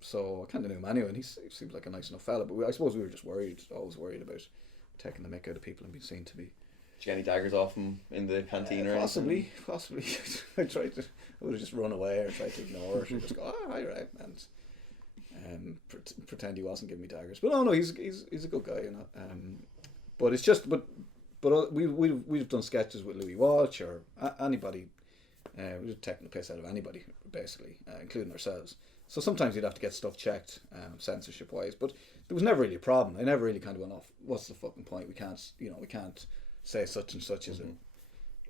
So I kind of knew him anyway, and he seemed like a nice enough fella. But I suppose we were just always worried about taking the mick out of people and being seen to be. Did you get any daggers off him in the canteen or anything? Possibly. I would have just run away or tried to ignore it, or just go, oh, hi, right, and pretend he wasn't giving me daggers. But no, he's a good guy, you know. But it's just, but we've done sketches with Louis Walsh or anybody. We've taken the piss out of anybody basically, including ourselves. So sometimes you'd have to get stuff checked, censorship wise. But there was never really a problem. I never really kind of went off, what's the fucking point? We can't say such and such as it.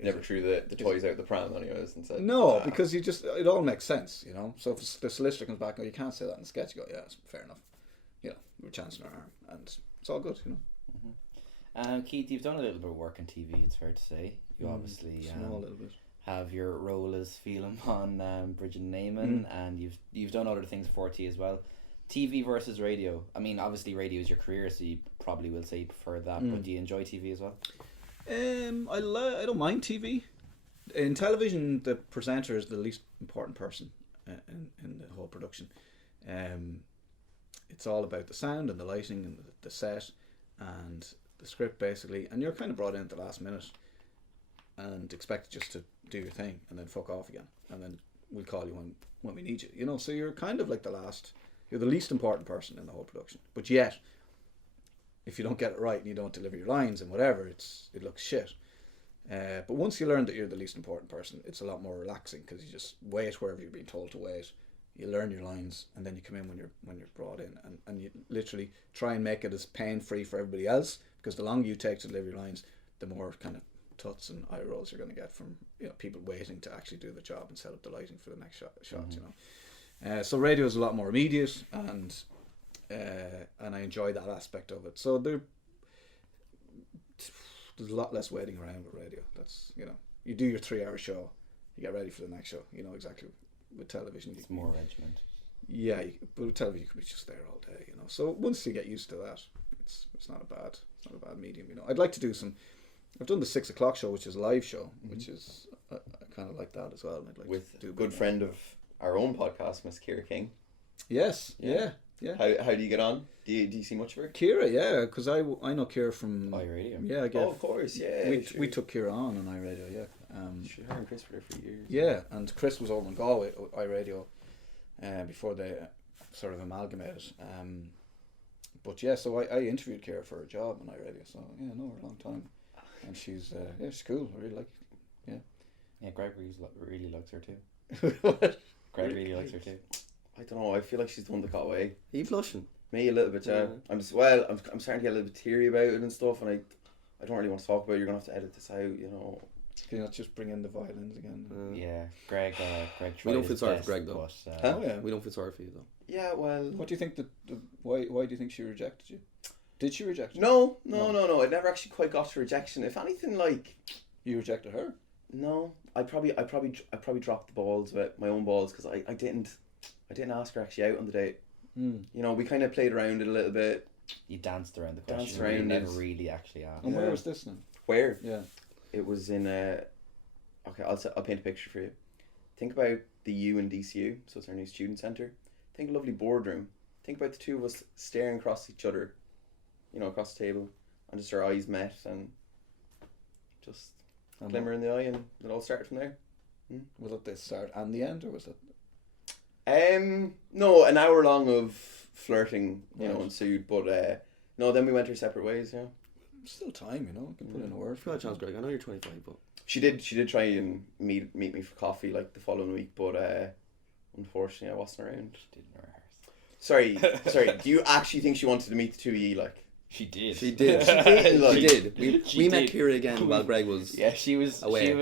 Never threw the toys out the pram anyways and said no, because it all makes sense, you know. So if the solicitor comes back and you can't say that in the sketch, you go, yeah, it's fair enough, you know, we're chancing our arm, and it's all good, you know. Keith, you've done a little bit of work on TV, it's fair to say. You obviously small little bit. Have your role as Phelim on Bridget and Naaman, and you've done other things for RTÉ as well. TV versus radio. I mean, obviously radio is your career, so you probably will say you prefer that, but do you enjoy TV as well? I don't mind TV. In television, the presenter is the least important person in the whole production. It's all about the sound and the lighting and the set and the script basically, and you're kind of brought in at the last minute and expected just to do your thing and then fuck off again, and then we'll call you when we need you, you know. So you're kind of like you're the least important person in the whole production, but yet if you don't get it right and you don't deliver your lines and whatever, it looks shit. But once you learn that you're the least important person, it's a lot more relaxing, because you just wait wherever you're being told to wait. You learn your lines, and then you come in when you're brought in, and you literally try and make it as pain free for everybody else, because the longer you take to deliver your lines, the more kind of tuts and eye rolls you're going to get from, you know, people waiting to actually do the job and set up the lighting for the next shot, you know. So radio is a lot more immediate, and I enjoy that aspect of it. So there's a lot less waiting around with radio. That's, you know, you do your 3-hour show, you get ready for the next show. You know exactly. With television, it's more regiment. Yeah, but with television, you could be just there all day. You know. So once you get used to that, it's not a bad medium. You know, I'd like to do some. I've done the 6 o'clock show, which is a live show, which is I kind of like that as well. And I'd like with to do a good friend of our own podcast, Miss Kira King. Yes. Yeah. How do you get on? Do you see much of her? Kira, yeah, because I know Kira from iRadio. Yeah, I get. Oh, of course, yeah. We took Kira on iRadio, yeah. Her and Chris were there for years. Yeah, and Chris was over in Galway iRadio, before they sort of amalgamated. But yeah, so I interviewed Kira for a job on iRadio. So yeah, I know her a long time, and she's cool. I really like. Yeah, Greg really likes her too. What? Greg really likes her too. I don't know. I feel like she's the one that got away. Are you flushing? Me a little bit. Yeah. I'm starting to get a little bit teary about it and stuff, and I don't really want to talk about it. You're gonna have to edit this out, you know. Can you not just bring in the violins again? Yeah, Greg. We don't feel sorry for Greg though. But, we don't feel sorry for you though. Yeah, well. What do you think why do you think she rejected you? Did she reject you? No. It never actually quite got to rejection. If anything, like, You rejected her? no, I probably dropped the balls with my own balls because I didn't ask her actually out on the date. You know, we kind of played around it a little bit. You danced around the question. Danced around You never it. really actually asked. And where was this then? Where? Yeah. It was in okay, I'll paint a picture for you. Think about the U in DCU, so it's our new student centre. Think a lovely boardroom. Think about the two of us staring across each other, you know, across the table, and just our eyes met and just glimmer in the eye, and it all started from there. Was it the start and the end, or was it? No, an hour long of flirting, you know, Right. ensued, but no, then we went our separate ways. Yeah, Still time, you know. You can put in a word. Fair chance, Greg. I know you're 25, but she did try and meet me for coffee like the following week, but unfortunately I wasn't around. Didn't rehearse. Sorry. Do you actually think she wanted to meet the two of you? Like, She did. she did. like- She did. We She met did. Kira again while Greg was. Yeah, she was Away. in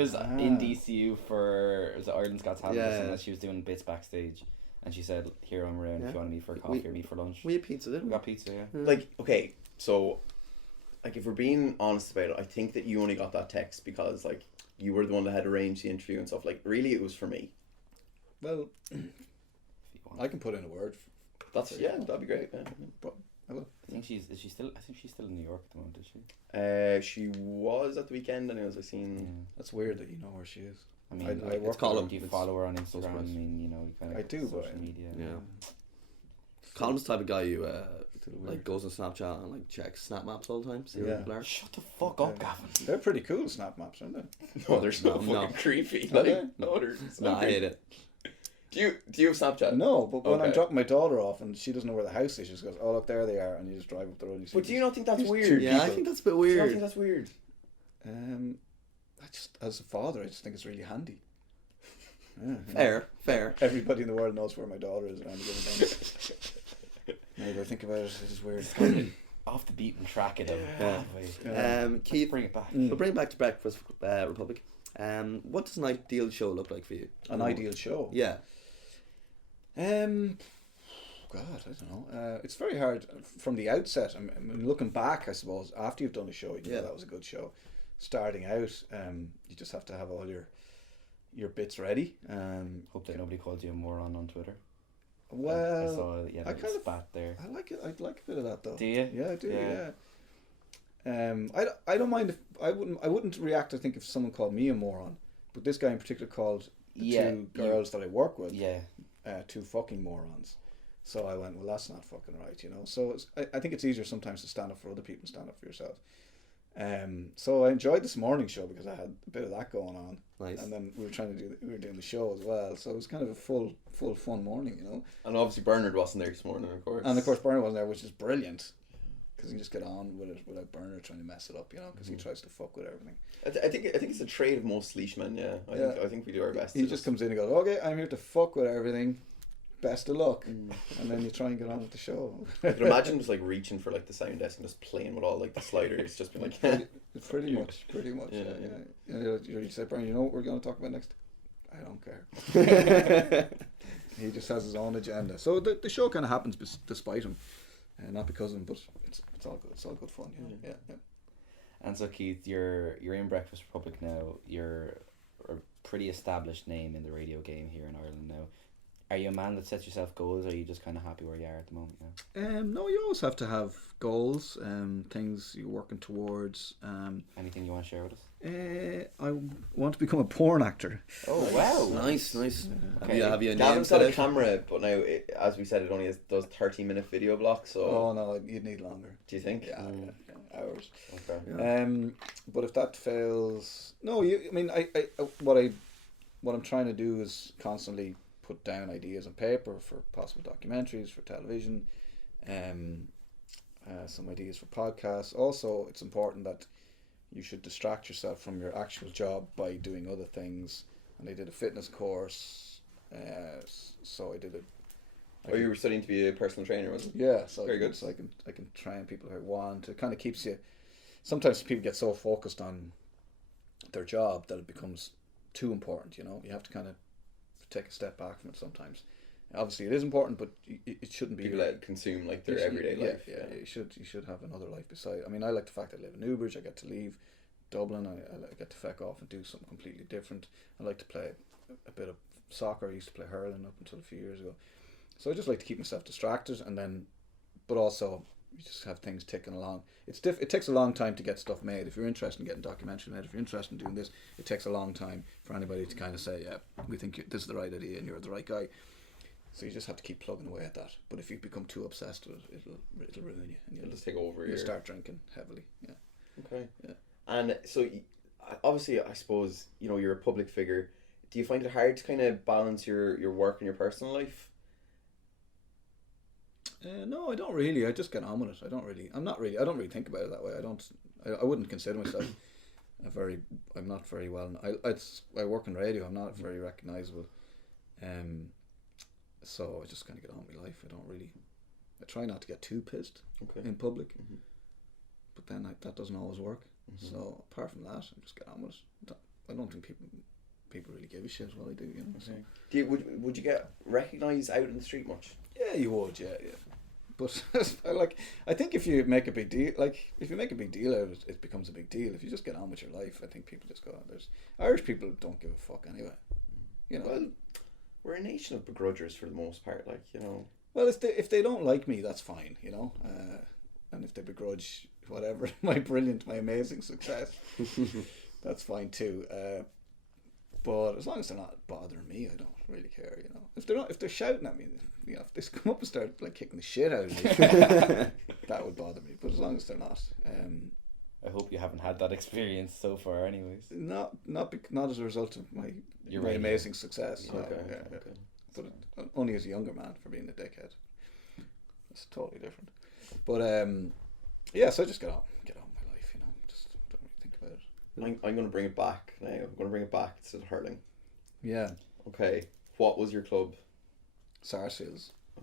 DCU for was it Ireland's Got Talent or Yeah. something, and she was doing bits backstage, and she said, "Here, I'm around. Yeah. If you want to meet for a coffee or meet for lunch." We had pizza, didn't We we? got pizza, yeah. like okay, so like if we're being honest about it, I think that you only got that text because like you were the one that had arranged the interview and stuff. Like really, it was for me. Well, If you want. I can put in a word. That'd be great. Yeah. But I will. I think she's still in New York at the moment, is she? She was at the weekend, and I Yeah. seen. That's weird that you know where she is. I mean, I like, work it's with Colin. her. do you It's follow her on close Instagram? I friends. mean, you know, you kind of I do, but social media. Yeah. Colin's the type of guy who like goes on Snapchat and like checks snap maps all the time. See where Yeah. people are. Shut the fuck up, Gavin. They're pretty cool snap maps, aren't they? No, they're so No, fucking no. creepy. Are Like, they? no, they're so No, I creepy. hate it. Do you have Snapchat? No, but when I'm Okay. dropping my daughter off and she doesn't know where the house is, she just goes, "Oh look, there they are," and you just drive up the road. And you see But do you not think that's these weird? two Yeah, I people. think that's a bit Do you not think weird. that's weird? I just, as a father, I just think it's really handy. Fair. Everybody in the world knows where my daughter is around a given time. Now that I think about it, this is weird. Off the beaten track in a Yeah. bad way. Keith, Bring it back. we'll bring it back to Breakfast Republic. What does an ideal show look like for you? An ideal show. Yeah. God, I don't know. It's very hard from the outset. I mean, looking back, I suppose, after you've done a show, you know that was a good show. Starting out, you just have to have all your bits ready. Hope that nobody called you a moron on Twitter. I Well, saw that you had I a kind of- spat there. I like it. I'd like a bit of that though. Do you? Yeah, I do. Yeah. Yeah. I don't mind if I wouldn't react. I think if someone called me a moron, but this guy in particular called the Yeah, two girls that I work with Yeah. two fucking morons. So I went, well, that's not fucking right, you know. So I think it's easier sometimes to stand up for other people and stand up for yourself. So I enjoyed this morning show because I had a bit of that going on. Nice. And then we were doing the show as well. So it was kind of a full fun morning, you know. And obviously Bernard wasn't there this morning, of course. And of course Bernard wasn't there, which is brilliant. Because you just get on with it without Bernard trying to mess it up, you know, because he tries to fuck with everything. I think it's a trait of most leishman. Yeah, I think we do our best. He to just comes in and goes, "Okay, I'm here to fuck with everything. Best of luck," and then you try and get on with the show. I could imagine just like reaching for like the sound desk and just playing with all like the sliders, just being like, pretty much. Yeah. You say, "Brian, you know what we're going to talk about next?" I don't care. He just has his own agenda. So the show kind of happens despite him, not because of him, but it's all good. It's all good fun. Yeah. And so Keith, you're in Breakfast Republic now. You're a pretty established name in the radio game here in Ireland now. Are you a man that sets yourself goals, or are you just kind of happy where you are at the moment now? No, you always have to have goals, things you're working towards. Anything you want to share with us? I want to become a porn actor. Oh, wow. Nice. Okay. Have you a name Gavin's set got a out? camera, but now, as we said, it only does 30-minute video blocks. So, Oh no, you'd need longer. do you think? Yeah, hours. Okay. Yeah. But if that fails, no, I mean, what I'm trying to do is constantly put down ideas on paper for possible documentaries, for television, some ideas for podcasts. Also, it's important that you should distract yourself from your actual job by doing other things. And I did a fitness course, so I did it. Oh, you were studying to be a personal trainer, wasn't it? Yeah, so Very good. So I can train people who I want. It kind of keeps you. Sometimes people get so focused on their job that it becomes too important. You know, you have to kind of take a step back from it sometimes. Obviously, it is important, but it shouldn't be People that consume like their everyday life. Yeah, you should have another life beside. I mean, I like the fact that I live in Newbridge. I get to leave Dublin. I get to feck off and do something completely different. I like to play a bit of soccer. I used to play hurling up until a few years ago. So I just like to keep myself distracted, and then, but also you just have things ticking along. It takes a long time to get stuff made. If you're interested in getting documentary made, if you're interested in doing this, it takes a long time for anybody to kind of say, yeah, we think this is the right idea and you're the right guy. So you just have to keep plugging away at that. But if you become too obsessed with it, it'll ruin you. And It'll just take over. You'll start drinking heavily. Yeah. Okay. Yeah. And so, obviously, I suppose, you know, you're a public figure. Do you find it hard to kind of balance your work and your personal life? No, I don't really. I just get on with it. I don't really think about it that way. I wouldn't consider myself I'm not very well. I work in radio. I'm not very recognisable. So I just kind of get on with my life. I try not to get too pissed in public. Mm-hmm. But then that doesn't always work. Mm-hmm. So apart from that, I just get on with it. I don't think people really give a shit what I do. You know. Okay. So. Would you get recognised out in the street much? Yeah, you would. Yeah. But I think if you make a big deal, out of it, it becomes a big deal. If you just get on with your life, I think people just go. There's Irish people don't give a fuck anyway. You know. Well, we're a nation of begrudgers for the most part. Like, you know. Well, if they don't like me, that's fine. You know. And if they begrudge whatever my amazing success, that's fine too. But as long as they're not bothering me, I don't really care. You know, if they're shouting at me, you know, if they come up and start like kicking the shit out of me, that would bother me. But as long as they're not, I hope you haven't had that experience so far, anyways. Not as a result of my amazing success. Okay. But only as a younger man for being a dickhead. That's totally different. But so I just get on with my life. You know, just don't really think about it. I'm going to bring it back now. I'm going to bring it back to hurling. Yeah. Okay. What was your club? Sarsfields. Oh,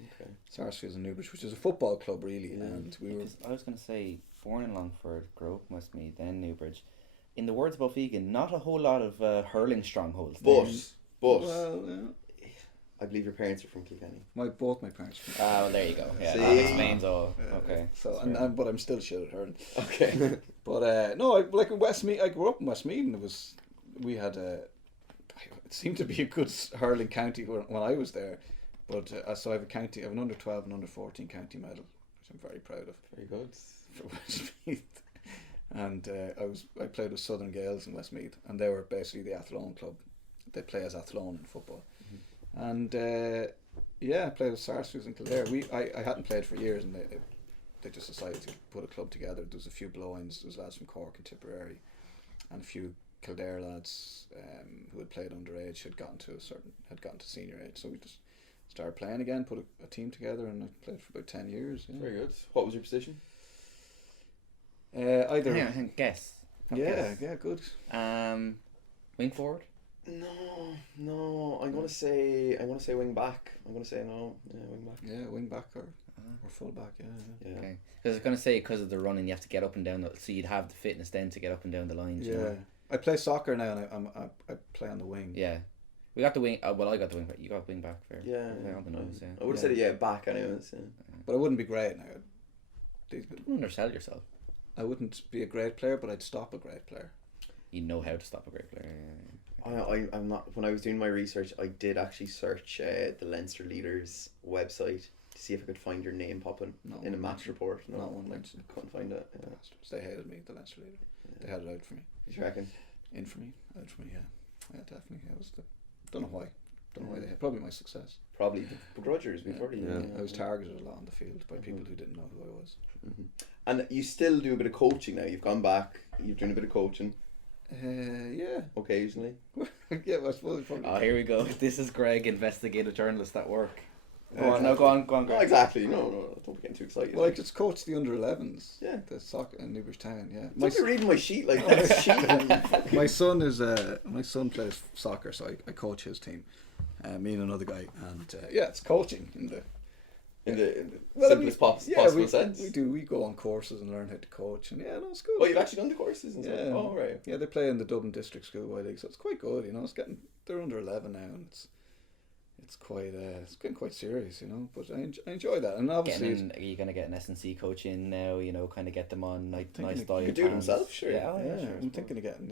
okay. Sarsfields in Newbridge, which is a football club really, and we were. I was going to say, born in Longford, grew up in Westmeath, then Newbridge. In the words of Bob Egan, not a whole lot of hurling strongholds. But well, yeah. I believe your parents are from Kilkenny. Both my parents. Well, there you go. Yeah, See? that explains all. Okay. So, but I'm still shit at hurling. Okay. But no, in Westmeath. I grew up in Westmeath, and we had it seemed to be a good hurling county when I was there. But so I have I have an under 12 and under 14 county medal, which I'm very proud of. Very good. For Westmeath, and I played with Southern Gales in Westmeath, and they were basically the Athlone club. They play as Athlone in football. And I played with Sarsfields in Kildare. I hadn't played for years, and they just decided to put a club together. There was a few blow-ins. There was lads from Cork and Tipperary, and a few Kildare lads who had played underage had gotten to senior age. So we just started playing again, put a team together, and I played for about 10 years. Yeah. Very good. What was your position? Either. Yeah, guess. Yeah, good. Wing forward. No. I'm gonna say wing back. I'm gonna say no. Yeah, wing back. Yeah, wing back or full back. Yeah. Okay. Because I was gonna say because of the running, you have to get up and down. So you'd have the fitness then to get up and down the lines. Yeah. You know? I play soccer now, and I play on the wing. Yeah. We got the wing. I got the wing back. You got wing back fair. Yeah. On the nose, yeah. I would have said it. Back anyways. Yeah. But I wouldn't be great now. Don't undersell yourself. I wouldn't be a great player, but I'd stop a great player. You know how to stop a great player. I'm not. When I was doing my research, I did actually search the Leinster Leaders website to see if I could find your name popping in a match report. No, not one mentioned. Couldn't find it. Yeah. They hated me, the Leinster Leader. Yeah. They had it out for me. You reckon? In for me, out for me. Yeah, definitely. Don't know why. Don't know why they had. Probably my success. Probably the begrudgers before you. Yeah. I was targeted a lot on the field by people who didn't know who I was. Mm-hmm. And you still do a bit of coaching now. You've gone back. You're doing a bit of coaching. Yeah. Occasionally. Yeah, well, I suppose probably. Here we go. This is Greg, investigative journalist at work. Go on. Go on. Exactly. No. Don't be getting too excited. Well, I just coached the under-11s. Yeah. The soccer in Newbridge Town. Yeah. Don't be reading my sheet like that. My son plays soccer, so I coach his team. Me and another guy, and it's coaching in the simplest possible sense. We go on courses and learn how to coach, and it's good. Oh, you've actually done the courses and stuff. Oh, right. Yeah, they play in the Dublin District Schoolboy League, so it's quite good. They're under 11 now, and it's getting quite serious, you know. But I enjoy that, and obviously, Are you gonna get an S&C coach in now? You know, kind of get them on nice You diet could do it plans? himself, sure. Yeah, I'm thinking of getting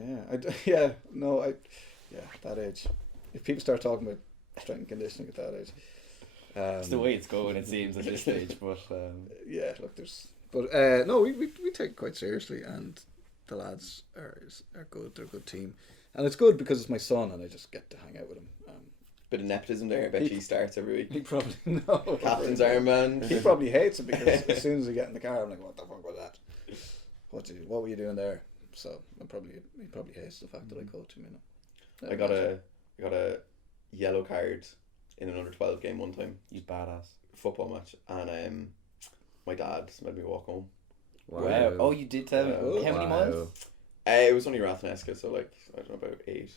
that age. If people start talking about strength and conditioning at that age, it's the way it's going. It seems at this stage, but yeah, look, no, we take it quite seriously, and the lads are good. They're a good team, and it's good because it's my son, and I just get to hang out with him. Bit of nepotism there. I bet he starts every week. He probably no Captain's armband. He probably hates it because as soon as I get in the car, I'm like, what the fuck was that? What were you doing there? So he probably hates the fact that I coach him. You know. I got a yellow card in an under 12 game one time. you badass. Football match, and my dad made me walk home. Wow. Oh, you did tell me. Wow. How many miles? It was only Rathneska, so like I don't know, about 8.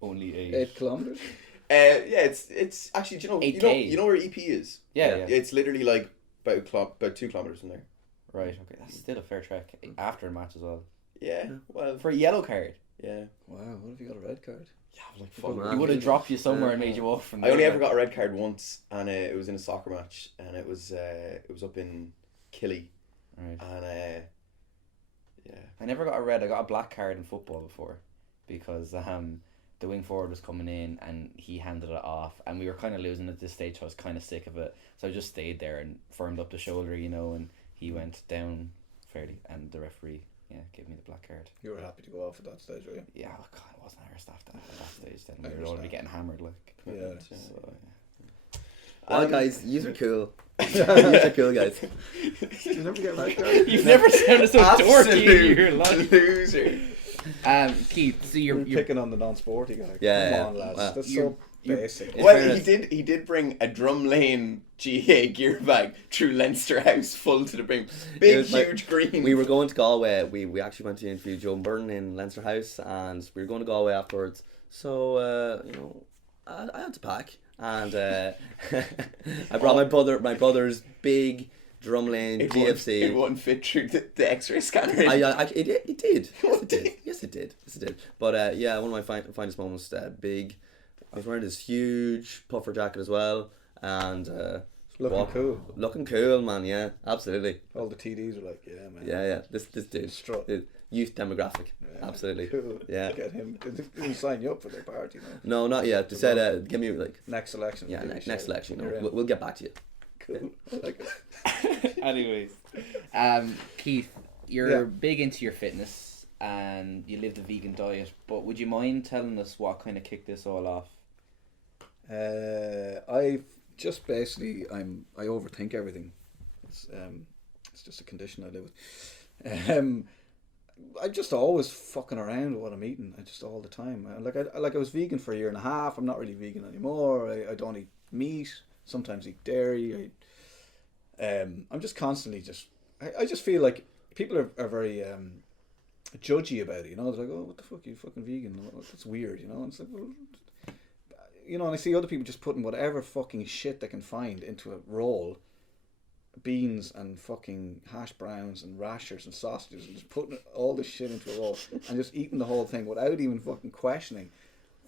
Only 8. 8 kilometers. Yeah, it's actually, do you know 8K. you know where EP is? Yeah. It's literally like about 2 kilometers from there. Right. Okay. That's still a fair trek after a match as well. Yeah. Well. For a yellow card. Yeah. Wow, what if you got a red card? Yeah, I was like, Good fuck. man. He would have dropped you somewhere and made you walk from there. I only ever got a red card once, and it was in a soccer match, and it was up in Killy, Right. and yeah. I never got a red. I got a black card in football before, because the wing forward was coming in and he handed it off, and we were kind of losing at this stage. So I was kind of sick of it, so I just stayed there and firmed up the shoulder, you know, and he went down fairly, and the referee gave me the black card. You were happy to go off at that stage, were you? Yeah, I kind of wasn't arsed after that stage. Then I we were already understand. getting hammered, like. Yeah. So, Well, guys, you are cool. You are cool, guys. You never get a red card. You've never sounded so dorky in your Absolute life. loser. Keith, so you're picking on the non-sporty guy. Yeah, Come yeah. on, lads. Well, That's you're- so basic. In Well, fairness- he did bring a drum lane GA gear bag through Leinster House full to the brim. Big, was like- huge green. We were going to Galway. We actually went to interview Joe Burton in Leinster House, and we were going to Galway afterwards. So you know, I had to pack, and I brought my brother's big drumlane It GFC. won't fit through the X-ray scanner. It did. Yes, it did. But yeah, one of my finest moments. Big. I was wearing this huge puffer jacket as well, and Looking cool. Looking cool, man. Yeah, absolutely. All the TDs are like, yeah, man. Yeah. This dude, Strut. the youth demographic. Yeah. Absolutely. Cool. Yeah. Get him. Didn't sign you up for their party, no. No, not yet. They said, give me like. Next selection. Yeah, give me a next shout. selection. You're in. We'll get back to you. Cool. I like it. Anyways, Keith, you're Yeah. big into your fitness and you live the vegan diet, but would you mind telling us what kind of kicked this all off? I just basically I overthink everything. It's just a condition I live with. I just always fucking around with what I'm eating. I just all the time. I was vegan for a year and a half. I'm not really vegan anymore. I don't eat meat. Sometimes eat dairy. I'm just constantly I just feel like people are very judgy about it. You know, they're like, oh, what the fuck, you fucking vegan? That's weird. You know, and it's like, well, you know, and I see other people just putting whatever fucking shit they can find into a roll, beans and fucking hash browns and rashers and sausages, and just putting all this shit into a roll and just eating the whole thing without even fucking questioning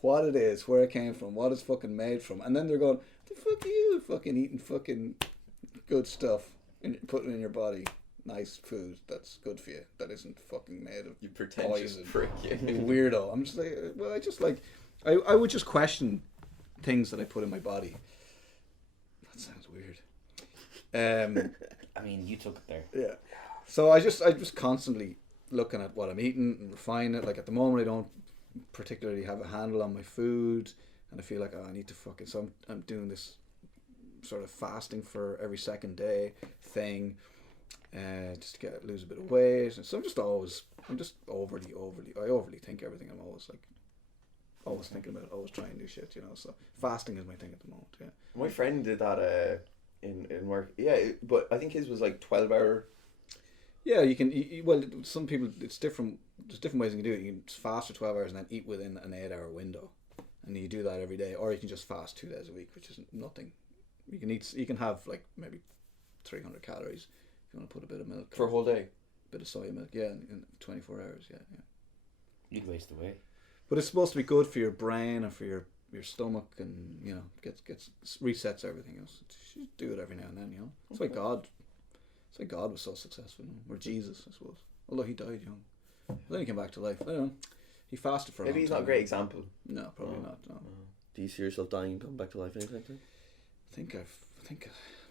what it is, where it came from, what it's fucking made from. And then they're going, the fuck are you fucking eating fucking good stuff and putting in your body, nice food that's good for you, that isn't fucking made of You pretentious poison. prick. Yeah. Weirdo. I'm just like, well, I would just question things that I put in my body. That sounds weird. I mean, you took it there. Yeah. So I just constantly looking at what I'm eating and refine it. Like at the moment, I don't particularly have a handle on my food, and I feel like, oh, I need to fucking. So I'm doing this sort of fasting for every second day thing, just to lose a bit of weight. And so I'm just overly. I overly think everything. I'm always like. Always thinking about it, always trying new shit, you know. So fasting is my thing at the moment. Yeah. My friend did that in work. Yeah, but I think his was like 12-hour. Yeah, you can. Well, some people it's different. There's different ways you can do it. You can fast for 12 hours and then eat within an 8-hour window, and you do that every day. Or you can just fast 2 days a week, which is nothing. You can eat. You can have like maybe 300 calories if you want to put a bit of milk For a whole day. bit of soy milk. Yeah, in 24 hours. Yeah. You'd waste away. But it's supposed to be good for your brain and for your your stomach, and gets resets everything else. You should do it every now and then. That's why God was so successful, or Jesus, I suppose. Although he died young, but then he came back to life. I don't know. He fasted for a long time. Maybe he's not a great example. No, probably not. No. Do you see yourself dying and coming back to life anytime soon? I think I'm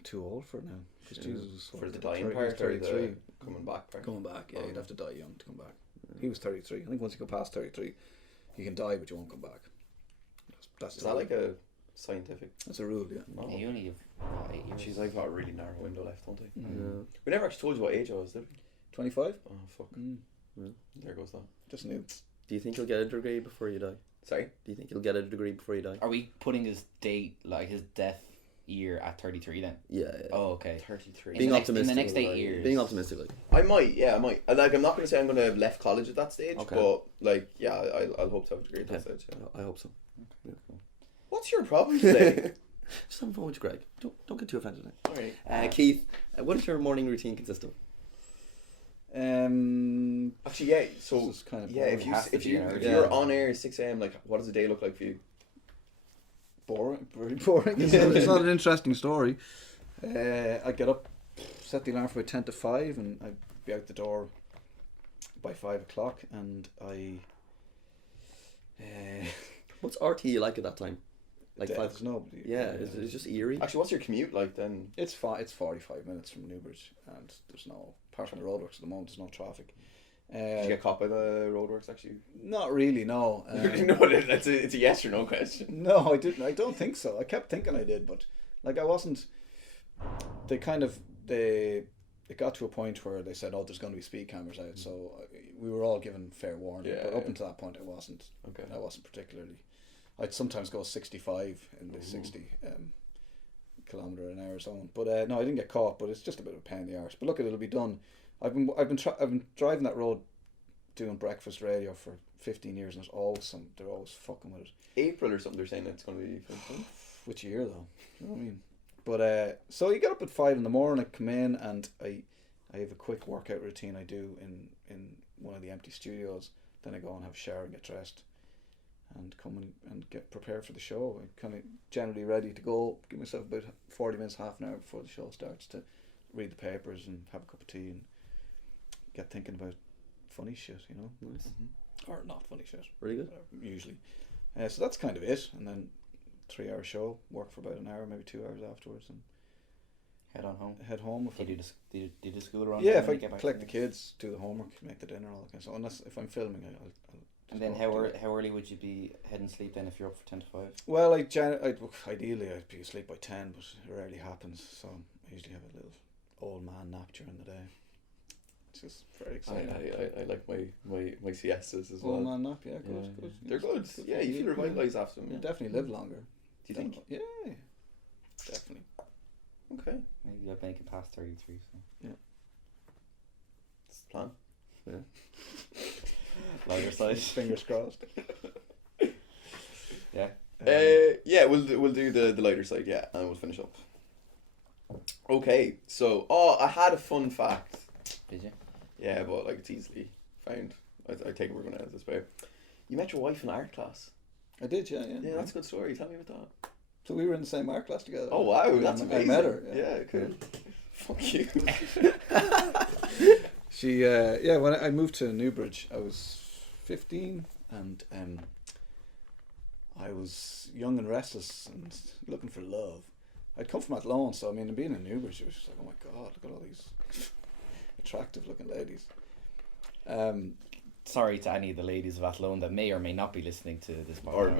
too old for it now. Because Jesus was for the dying part, 33, coming back part. Coming back, yeah, you'd have to die young to come back. He was 33. I think once you go past 33, you can die, but you won't come back. That's Is that like a scientific? That's a rule, yeah. Yeah, you only have 8 years. Jeez, I've got a really narrow window left, don't I? Yeah. We never actually told you what age I was, did we? 25? Oh fuck. Yeah. There goes that. Just new. Do you think you'll get a degree before you die? Sorry? Do you think you'll get a degree before you die? Are we putting his date, like his death year, at 33 then? Yeah. Oh, okay. 33. Being in optimistic. the next 8 years. Being optimistic, like. I might. I'm not going to say I'm going to have left college at that stage, Okay. but I'll hope to have a degree at that stage. Yeah. I hope so. What's your problem today? Just having fun with you, Greg. Don't get too offended now. Alright. Keith, what does your morning routine consist of? Actually, yeah. So This is kind of if you're on air at 6 a.m, like, what does a day look like for you? boring, very boring. It's not an interesting story. I get up, set the alarm for about 10 to 5, and I'd be out the door by 5 o'clock, and What's RTÉ like at that time? Like there's nobody. Yeah, it's just eerie. Actually, what's your commute like then? It's 45 minutes from Newbridge, and there's no, apart from the roadworks at the moment, there's no traffic. Did you get caught by the roadworks actually? Not really, no. No, it's a yes or no question. No, I didn't. I don't think so. I kept thinking I did, but like I wasn't. It got to a point where they said, "Oh, there's going to be speed cameras out," so we were all given fair warning. Yeah, but up until that point, I wasn't. Okay. I wasn't particularly. I'd sometimes go 65 in the 60 kilometre an hour zone, but no, I didn't get caught. But it's just a bit of a pain in the arse. But look, it'll be done. I've been driving that road, doing breakfast radio for 15 years, and they're always fucking with it. April or something. They're saying it's going to be finished. Which year though? You know what I mean? But so you get up at 5 in the morning, I come in, and I have a quick workout routine I do in one of the empty studios. Then I go and have a shower and get dressed, and come and get prepared for the show. I'm kind of generally ready to go. Give myself about 40 minutes, half an hour before the show starts to read the papers and have a cup of tea and get thinking about funny shit, you know. Nice. Or not funny shit. Really good. Usually. So that's kind of it. And then 3-hour show, work for about an hour, maybe 2 hours afterwards, and Head on home. head home. Do you do the school run? Yeah, home if when I you get back collect to the kids, do the homework, make the dinner, all that kind of stuff. Unless if I'm filming, I'll just And then go do it. how early would you be heading sleep then if you're up for 10 to 5? Well, ideally I'd be asleep by 10, but it rarely happens. So I usually have a little old man nap during the day. It's just very exciting. I like my siestas as well. Old man nap, yeah, good. They're good. Yeah, you feel revitalised after them. You Yeah. definitely live longer. Do you think? Yeah, definitely. Okay. Maybe you'll make it past 33. So. That's the plan. Yeah. Lighter side. Fingers crossed. Yeah. Yeah, we'll do the lighter side, yeah, and we'll finish up. Okay, so I had a fun fact. Did you? Yeah, but like it's easily found. I take it we're gonna edit this way. You met your wife in art class. I did, yeah. Yeah, that's a good story. Tell me about that. So we were in the same art class together. Oh wow, that's I amazing. met her. Yeah, cool. Fuck you. She, when I moved to Newbridge, I was 15, and I was young and restless and looking for love. I'd come from Athlone, so I mean, being in Newbridge, it was just like, oh my god, look at all these attractive looking ladies. Sorry to any of the ladies of Athlone that may or may not be listening to this podcast. Or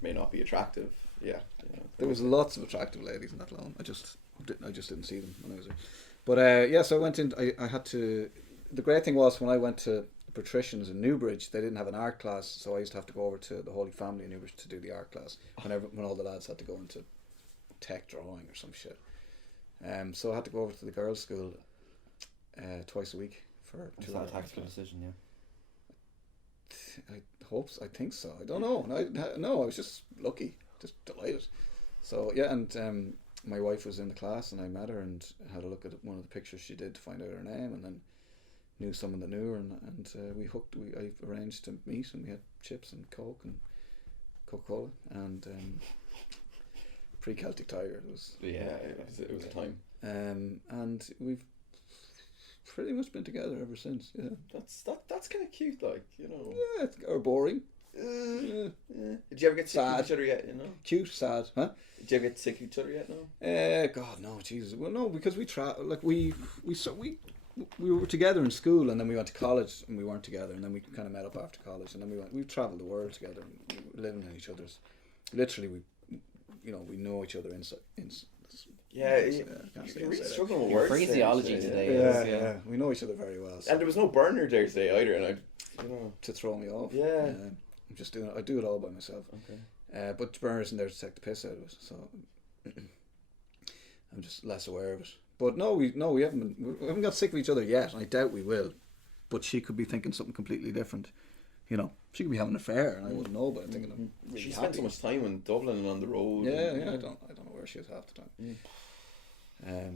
may not be attractive. Yeah. There was lots of attractive ladies in Athlone. I just didn't see them when I was there. But so I went in. I had to. The great thing was when I went to the Patricians in Newbridge, they didn't have an art class, so I used to have to go over to the Holy Family in Newbridge to do the art class. When all the lads had to go into tech drawing or some shit. So I had to go over to the girls' school twice a week for 2 hours. That's a tactical decision, yeah. I think so. I don't know. No, I was just lucky, just delighted. So yeah, and my wife was in the class, and I met her and had a look at one of the pictures she did to find out her name, and then knew someone that knew her, and I arranged to meet, and we had chips and coke and Coca-Cola, and pre-Celtic Tiger. It was it was a time. and we've pretty much been together ever since. Yeah, That's kind of cute, like, you know. yeah, or boring. Did you ever get sick of each other yet? You know, Cute, sad, huh? did you ever get sick of each other yet? No. God, no, Jesus. Well, no, because we were together in school, and then we went to college, and we weren't together, and then we kind of met up after college, and then we travelled the world together, and we were living in each other's. Literally, we know each other inside. You're really struggling with words. Phraseology today. Yeah, we know each other very well. So And there was no burner there today either, and to throw me off. Yeah. I'm just doing it. I do it all by myself. Okay. But Burner isn't there to take the piss out of it, so I'm just less aware of it. But we haven't got sick of each other yet. I doubt we will. But she could be thinking something completely different. You know, she could be having an affair, and I wouldn't know about it. Thinking I'm really She happy. spent so much time in Dublin and on the road. Yeah. I don't know where she is half the time.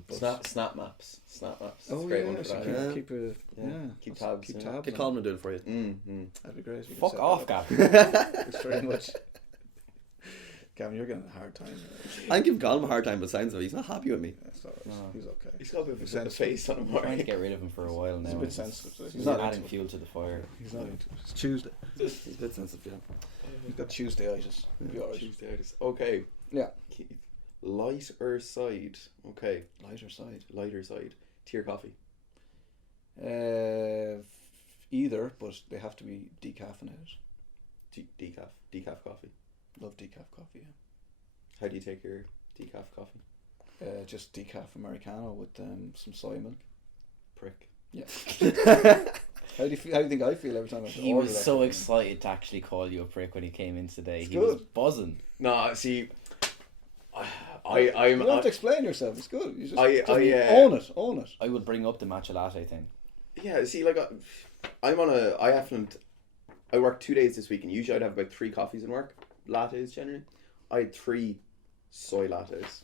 But Snap maps. Oh, It's a great yeah, one for so that. keep tabs. yeah. tabs. Get Colin to do it for you. That'd be great. We could Fuck set off, that up. Gavin. Thanks very much. Gavin, you're getting a hard time. I'm giving Colin a hard time, but sounds of it. He's not happy with me. That's all right. He's okay. He's got a bit of a Sensitive. face on him. I'm trying to get rid of him for a while now. He's a bit sensitive. So He's he's not adding into it. fuel to the fire. He's not into it. It's Tuesday. He's a bit sensitive, yeah. He's got Tuesday-itis. He'll be alright. Tuesday-itis. Okay. Yeah. Keith. Lighter side. Okay. Lighter side. Lighter side. Tea or coffee? Either, but they have to be decaffeinated. Decaf coffee. Love decaf coffee. Yeah. How do you take your decaf coffee? Just decaf Americano with some soy milk. Prick. Yeah. How do you think I feel every time I He order was that so thing? excited to actually call you a prick when he came in today. It's He was good. buzzing. No, see, You don't have to explain yourself. It's good. You just own it. I would bring up the matcha latte thing. yeah. See, like I work 2 days this week, and usually I'd have about 3 coffees in work, lattes generally. I had 3 soy lattes.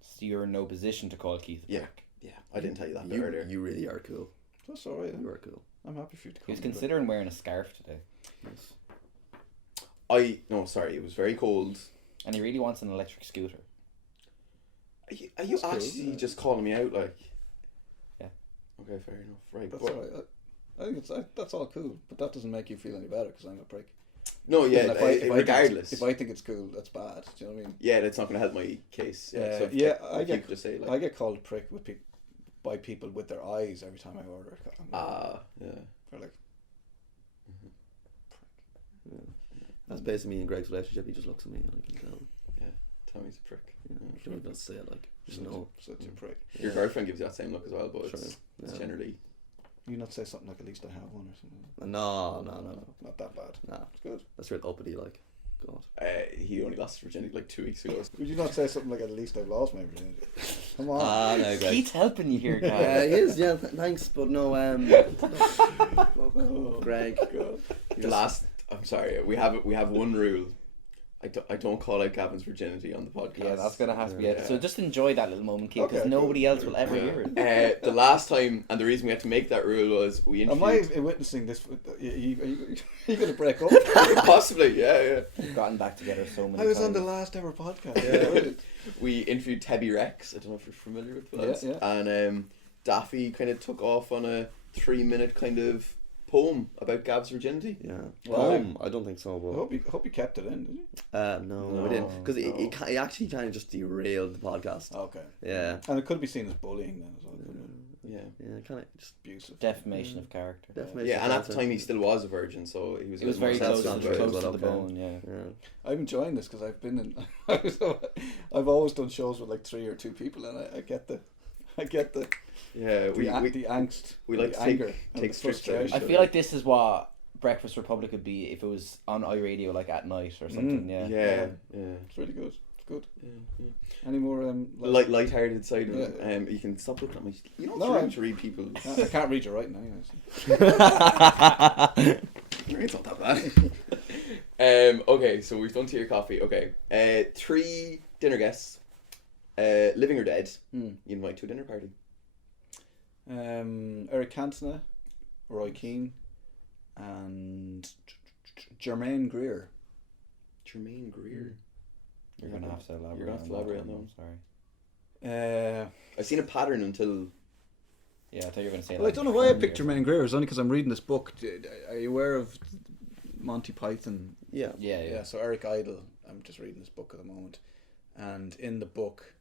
So you're in no position to call Keith a Yeah. prick. Yeah, I didn't tell you that bit earlier. You really are cool. That's all right. You are cool. I'm happy for you to come. He was considering wearing a scarf today. Yes. No, sorry, it was very cold. And he really wants an electric scooter. Are you cool, actually yeah. just calling me out, like? Yeah. Okay, fair enough. Right, That's but all right. I think that's all cool, but that doesn't make you feel any better because I'm a prick. no, yeah. And if Regardless, if I think it's cool, that's bad. Do you know what I mean? yeah, that's not going to help my case. Yeah, so I get just say like, I get called a prick by people with their eyes every time I order. yeah. They're like, That's basically me and Greg's relationship. He just looks at me and I can tell. Tommy's a prick. You don't even say it like. Just know. such a prick. Your girlfriend gives you that same look as well, but Sure. it's Yeah. generally. You not say something like, at least I have one or something. No. Not that bad. Nah. It's good. That's real uppity, like. God. He only lost his virginity like 2 weeks ago. Would you not say something like, at least I've lost my virginity? Come on. No, Greg. Keith's helping you here, guys. He is, yeah. Thanks, but no. Greg. I'm sorry. We have one rule. I don't call out Gavin's virginity on the podcast. Yeah, that's gonna have to be it. Yeah. So just enjoy that little moment, Keith, because Okay, nobody else will ever hear it. The last time, and the reason we had to make that rule was we Am I interviewed. witnessing this? Are you going to break up? Possibly, yeah. We've gotten back together so many I was times. on the last ever podcast. Yeah. We interviewed Tebby Rex. I don't know if you're familiar with that. Yeah. And Daffy kind of took off on a 3-minute kind of poem about Gav's virginity. Yeah. Well, I don't think so, I but. hope you kept it in, did you? No, we didn't. Because it actually kind of just derailed the podcast. Okay. Yeah. And it could be seen as bullying then as well. couldn't it? Yeah. Yeah, kind of just. Abusive. Defamation of character. Defamation. Yeah, and at the time he still was a virgin, so he was. It was a bit very more close, sensitive sensitive, about it. close to the okay. bone, yeah. Yeah. I'm enjoying this because I've been in. I've always done shows with like 3 or 2 people, and I get the Yeah, the angst, we like the to anger, and take the strips out. frustration. I feel like this is what Breakfast Republic would be if it was on iRadio like at night or something. Yeah. Yeah. It's really good. It's good. Yeah. Any more Light-hearted side of it. Yeah. You can stop looking at me. You don't No, have to read people's. I can't read your writing anyway. It's not that bad. Okay, so we've done tea or coffee. Okay. 3 dinner guests, living or dead. You invite to a dinner party. Eric Cantona, Roy Keane, and Jermaine Greer. Jermaine Greer. You're gonna have to elaborate. You're gonna have to elaborate on that one. Sorry. I've seen a pattern until. Yeah, I thought you were gonna say. Well, I don't know why I picked Jermaine Greer. It's only because I'm reading this book. Are you aware of Monty Python? Yeah. Yeah. So Eric Idle. I'm just reading this book at the moment, and in the book,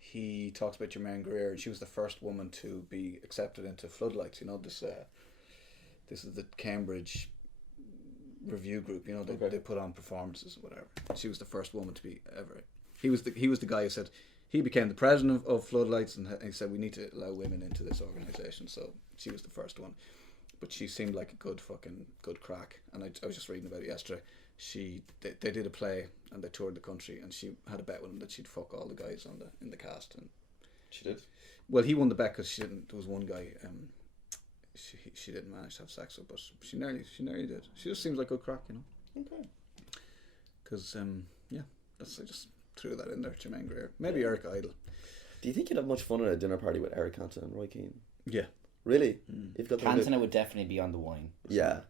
he talks about Jermaine Greer, and she was the first woman to be accepted into Floodlights. You know, this is the Cambridge review group. You know, they put on performances or whatever. She was the first woman to be ever. He was the guy who said he became the president of Floodlights, and he said we need to allow women into this organization. So she was the first one, but she seemed like a good crack. And I was just reading about it yesterday. They did a play and they toured the country, and she had a bet with him that she'd fuck all the guys in the cast, and she did. Well, he won the bet because she didn't. There was one guy. She didn't manage to have sex with, but she nearly did. She just seems like a good crack, you know. Okay. Because I just threw that in there. Jermaine Greer, maybe Eric Idle. Do you think you'd have much fun at a dinner party with Eric Cantona and Roy Keane? Yeah. Really? You've got Cantona would definitely be on the wine. Yeah.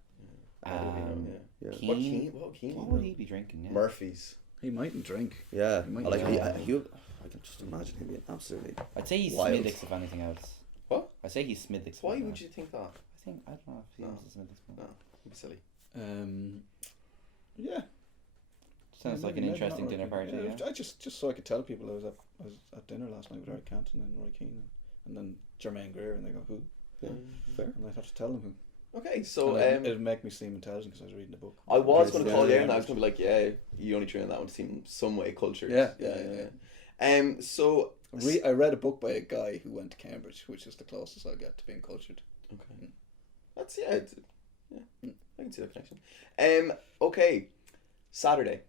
Keane, what would he be drinking? Yeah. Murphy's. He mightn't drink. Yeah. He might I can just imagine him being absolutely. I'd say he's wild. Smithwick's if anything else. What? I'd say he's Smithwick's. Why would you think that? I don't know if he was Smithwick's. No, it'd be silly. Yeah. Sounds like an interesting dinner party. Yeah. I just so I could tell people I was at dinner last night with Eric Cantona and Roy Keane, and then Jermaine Greer, and they go who? Yeah, fair. And I'd have to tell them who. Okay, so it'd make me seem intelligent because I was reading the book. I was going to call you out, and I was going to be like, yeah, you only threw in that one to seem some way cultured. Yeah. So I read a book by a guy who went to Cambridge, which is the closest I'll get to being cultured. Okay. That's I can see that connection. Okay, Saturday.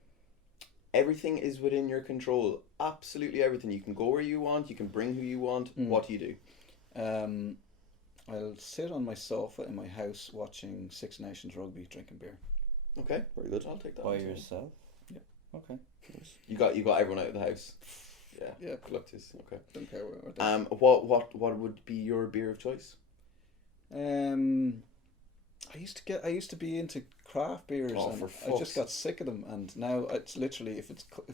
Everything is within your control. Absolutely everything. You can go where you want. You can bring who you want. What do you do? I'll sit on my sofa in my house watching Six Nations rugby, drinking beer. Okay, very good. I'll take that. By yourself? Yeah. Okay. You got everyone out of the house. Yeah. Yeah. Good luck to you. Okay. Don't care where. What would be your beer of choice? I used to be into craft beers, and I just got sick of them, and now it's literally if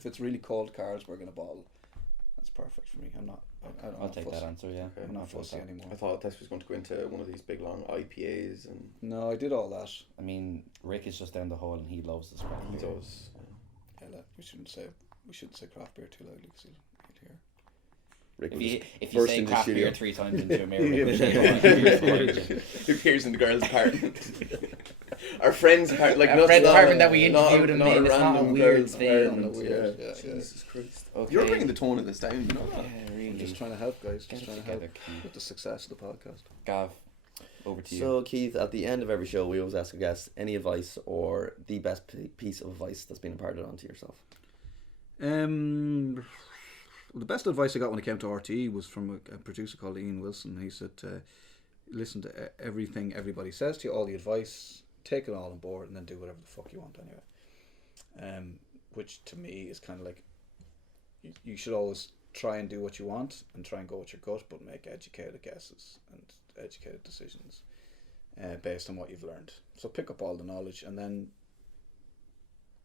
it's really cold Carlsberg in a bottle, that's perfect for me. I'll take that answer. Yeah, okay. I'm not fussy anymore. I thought this was going to go into one of these big long IPAs and. No, I did all that. I mean, Rick is just down the hall, and he loves this craft beer. He does. Yeah, we shouldn't say craft beer too loudly because he'll hear. Rick if you say craft beer 3 times into a mirror, it appears in the girls' apartment. Our friend's apartment, like our friend's apartment that we interviewed him in. It's not a weird thing. Yeah. Jesus Christ! Okay. You're bringing the tone of this down, you know that. Yeah, really. I'm just trying to help, guys. Just trying to help Keith. with the success of the podcast. Gav, over to you. So Keith, at the end of every show, we always ask our guests any advice or the best piece of advice that's been imparted onto yourself. The best advice I got when I came to RTÉ was from a producer called Ian Wilson. He said, listen to everything everybody says to you, all the advice, take it all on board, and then do whatever the fuck you want anyway. Which to me is kind of like, you should always try and do what you want and try and go with your gut, but make educated guesses and educated decisions based on what you've learned. So pick up all the knowledge and then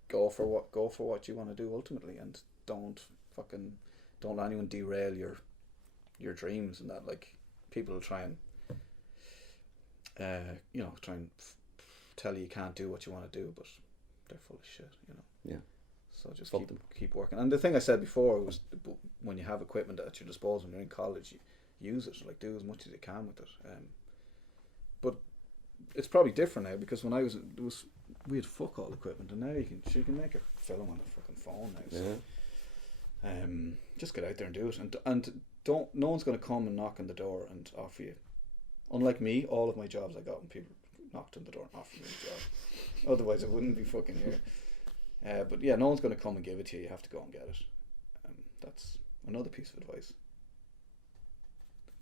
go for what you want to do ultimately, and don't let anyone derail your dreams and that. Like, people will try and tell you can't do what you want to do, but they're full of shit, you know. Yeah. So just keep working. And the thing I said before was, when you have equipment at your disposal when you're in college, you use it. Like, do as much as you can with it. But it's probably different now, because when I was we had fuck all equipment, and now you can make a film on a fucking phone now. So. Yeah. Just get out there and do it, and no one's going to come and knock on the door and offer you. Unlike me, all of my jobs I got when people knocked on the door and offered me a job. Otherwise I wouldn't be fucking here. But yeah, no one's going to come and give it to you. You have to go and get it. That's another piece of advice.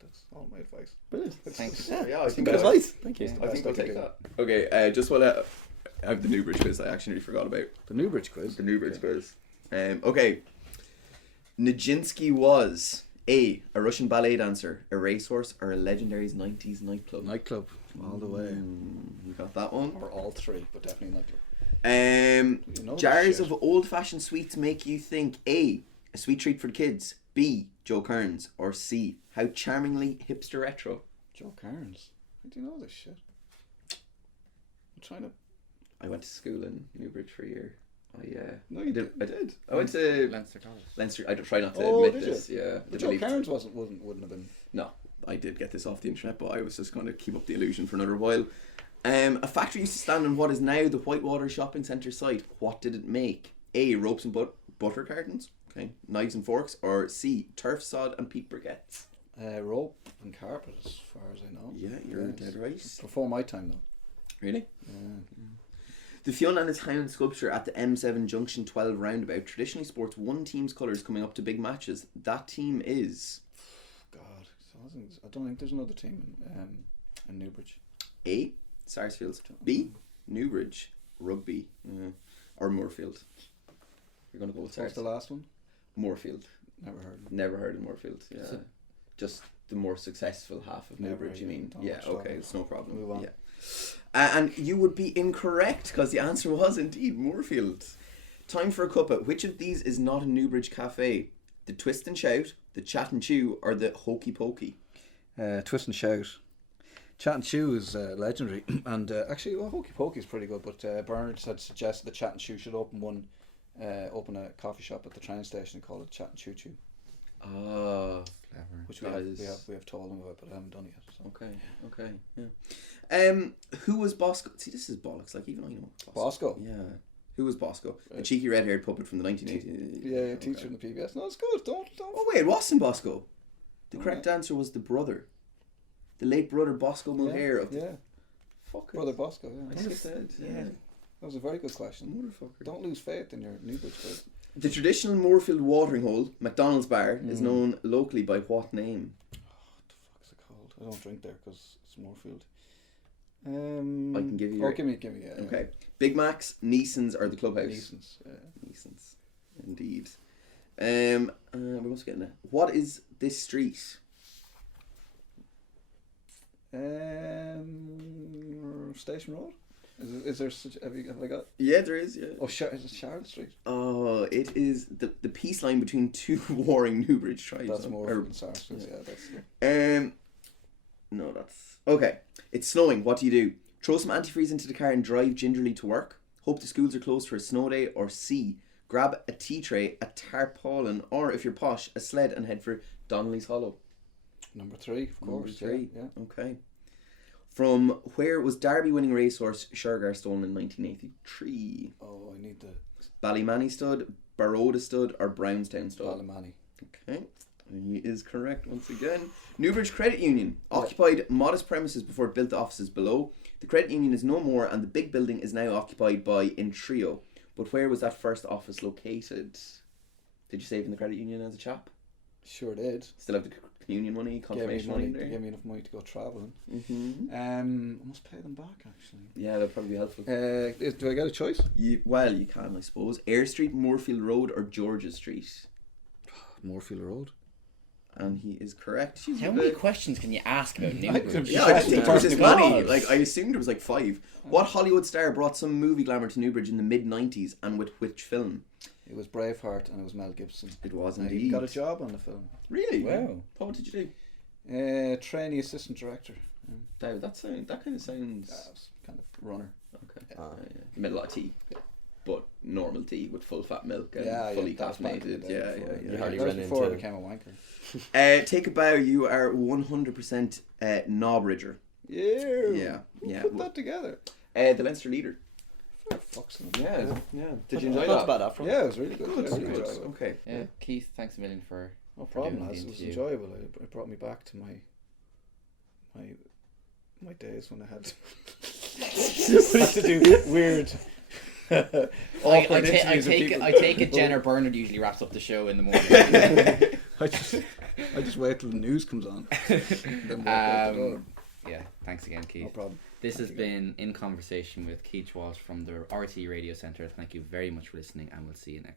That's all my advice. Brilliant. Thanks. Yeah, I think good advice. Thank you. I think we'll take that. Okay, just while I have the Newbridge quiz, I actually forgot about The Newbridge quiz. the Newbridge quiz. Okay. Nijinsky was A, Russian ballet dancer, a racehorse, or a legendary 90s nightclub. Nightclub, all the way. You got that one? Or all three, but definitely nightclub. Jars of old-fashioned sweets make you think A, a sweet treat for the kids, B, Joe Kearns, or C, how charmingly hipster retro. Joe Kearns. How do you know this shit? I'm trying to... I went to school in Newbridge for a year. No, you did. I did. I went to Leinster College. Leinster. I try not to admit did this. you? Yeah. But Joe Kearns wouldn't have been... No, I did get this off the internet, but I was just going to keep up the illusion for another while. A factory used to stand on what is now the Whitewater Shopping Centre site. What did it make? A, ropes and butter cartons. Okay. Knives and forks. Or C, turf, sod and peat briquettes. Rope and carpet, as far as I know. Yeah, you're dead right. Before my time, though. Really? Yeah. The Fionn and his Hound sculpture at the M7 Junction 12 roundabout traditionally sports one team's colours coming up to big matches. That team is... God, I don't think there's another team in Newbridge. A, Sarsfields. B, Newbridge. Rugby. Or Moorfield. You're going to go with What's Sarsfields. the last one? Moorfield. Never heard of Never heard of Moorfield. Yeah. Just the more successful half of Never, Newbridge, you yeah. mean? Don't Yeah, watch okay, that. it's no problem. Move on. Yeah. And you would be incorrect because the answer was indeed Moorfield. Time for a cuppa. Which of these is not a Newbridge cafe? The Twist and Shout, the Chat and Chew, or the Hokey Pokey? Twist and Shout. Chat and Chew is legendary. And actually, Hokey Pokey is pretty good, but Bernard had suggested that Chat and Chew should open a coffee shop at the train station and call it Chat and Choo Choo. Ah, Clever. Which we have told them about, but I haven't done it yet. So. okay, yeah. Who was Bosco? See, this is bollocks. Like even I know Bosco. Yeah. Who was Bosco? The cheeky red-haired puppet from the 1980s. Yeah, teacher in the PBS. No, it's good. Don't. Oh wait, it wasn't Bosco. The correct answer was the brother, the late brother Bosco Mulhare of the. Yeah. Fuck Brother Bosco. Yeah. I said. Yeah. That was a very good question. Motherfucker. Don't lose faith in your Newbridge kid. The traditional Moorfield watering hole, McDonald's bar, is known locally by what name? What the fuck is it called? I don't drink there because it's Moorfield. I can give you. Give me. Yeah. Okay. Big Mac's, Neeson's, or the Clubhouse? Neeson's. Neeson's. Indeed. We must get in there. What is this street? Station Road. Is there such? Have I got? Yeah, there is. Yeah. Oh, is it Charlotte Street? Oh, it is the peace line between two warring Newbridge tribes. That's more than Sarsfields. Yeah, that's. No, that's okay. It's snowing. What do? Throw some antifreeze into the car and drive gingerly to work. Hope the schools are closed for a snow day. Or C, grab a tea tray, a tarpaulin, or if you're posh, a sled and head for Donnelly's Hollow. Number 3, of course. Number 3. Yeah. Okay. From where was Derby winning racehorse Shergar stolen in 1983? Oh, I need the Ballymanny Stud, Baroda Stud, or Brownstown Stud? Ballymanny. Okay. He is correct once again. Newbridge Credit Union occupied modest premises before it built the offices below. The credit union is no more and the big building is now occupied by Intrio. But where was that first office located? Did you save in the credit union as a chap? Sure did. Still have the communion money, confirmation money there? Gave me enough money to go travelling. Mm-hmm. I must pay them back actually. Yeah, that'd probably be helpful. Do I get a choice? You can, I suppose. Eyre Street, Moorfield Road, or George's Street? Moorfield Road. And he is correct. How many questions can you ask about Newbridge? Yeah, I didn't think there was this God. many. Like, I assumed there was like 5. What Hollywood star brought some movie glamour to Newbridge in the mid-90s and with which film? It was Braveheart and it was Mel Gibson. It was I indeed. got a job on the film. Really? Wow. What did you do? Trainee assistant director. That kind of sounds... I was kind of runner. Okay. You made a lot of tea. But normal tea with full fat milk and fully that was back in the caffeinated. day Yeah. You hardly That was ran before I into... became a wanker. Take a bow. You are 100% Knobridger. Yeah. Yeah. Put that together. The Leinster leader. For fuck's sake. Yeah. Did you enjoy Not that? bad after. Yeah, it was really good. Good. Yeah, really Good. enjoyable. Okay. Yeah, Keith, thanks a million for No problem, doing the lads. It was interview. enjoyable. It brought me back to my days when I had to do weird. I take it Jen or Bernard usually wraps up the show in the morning. I just wait till the news comes on. Then walk out the door. Yeah, thanks again, Keith. No problem. This has been In Conversation with Keith Walsh from the RTÉ Radio Centre. Thank you very much for listening and we'll see you next time.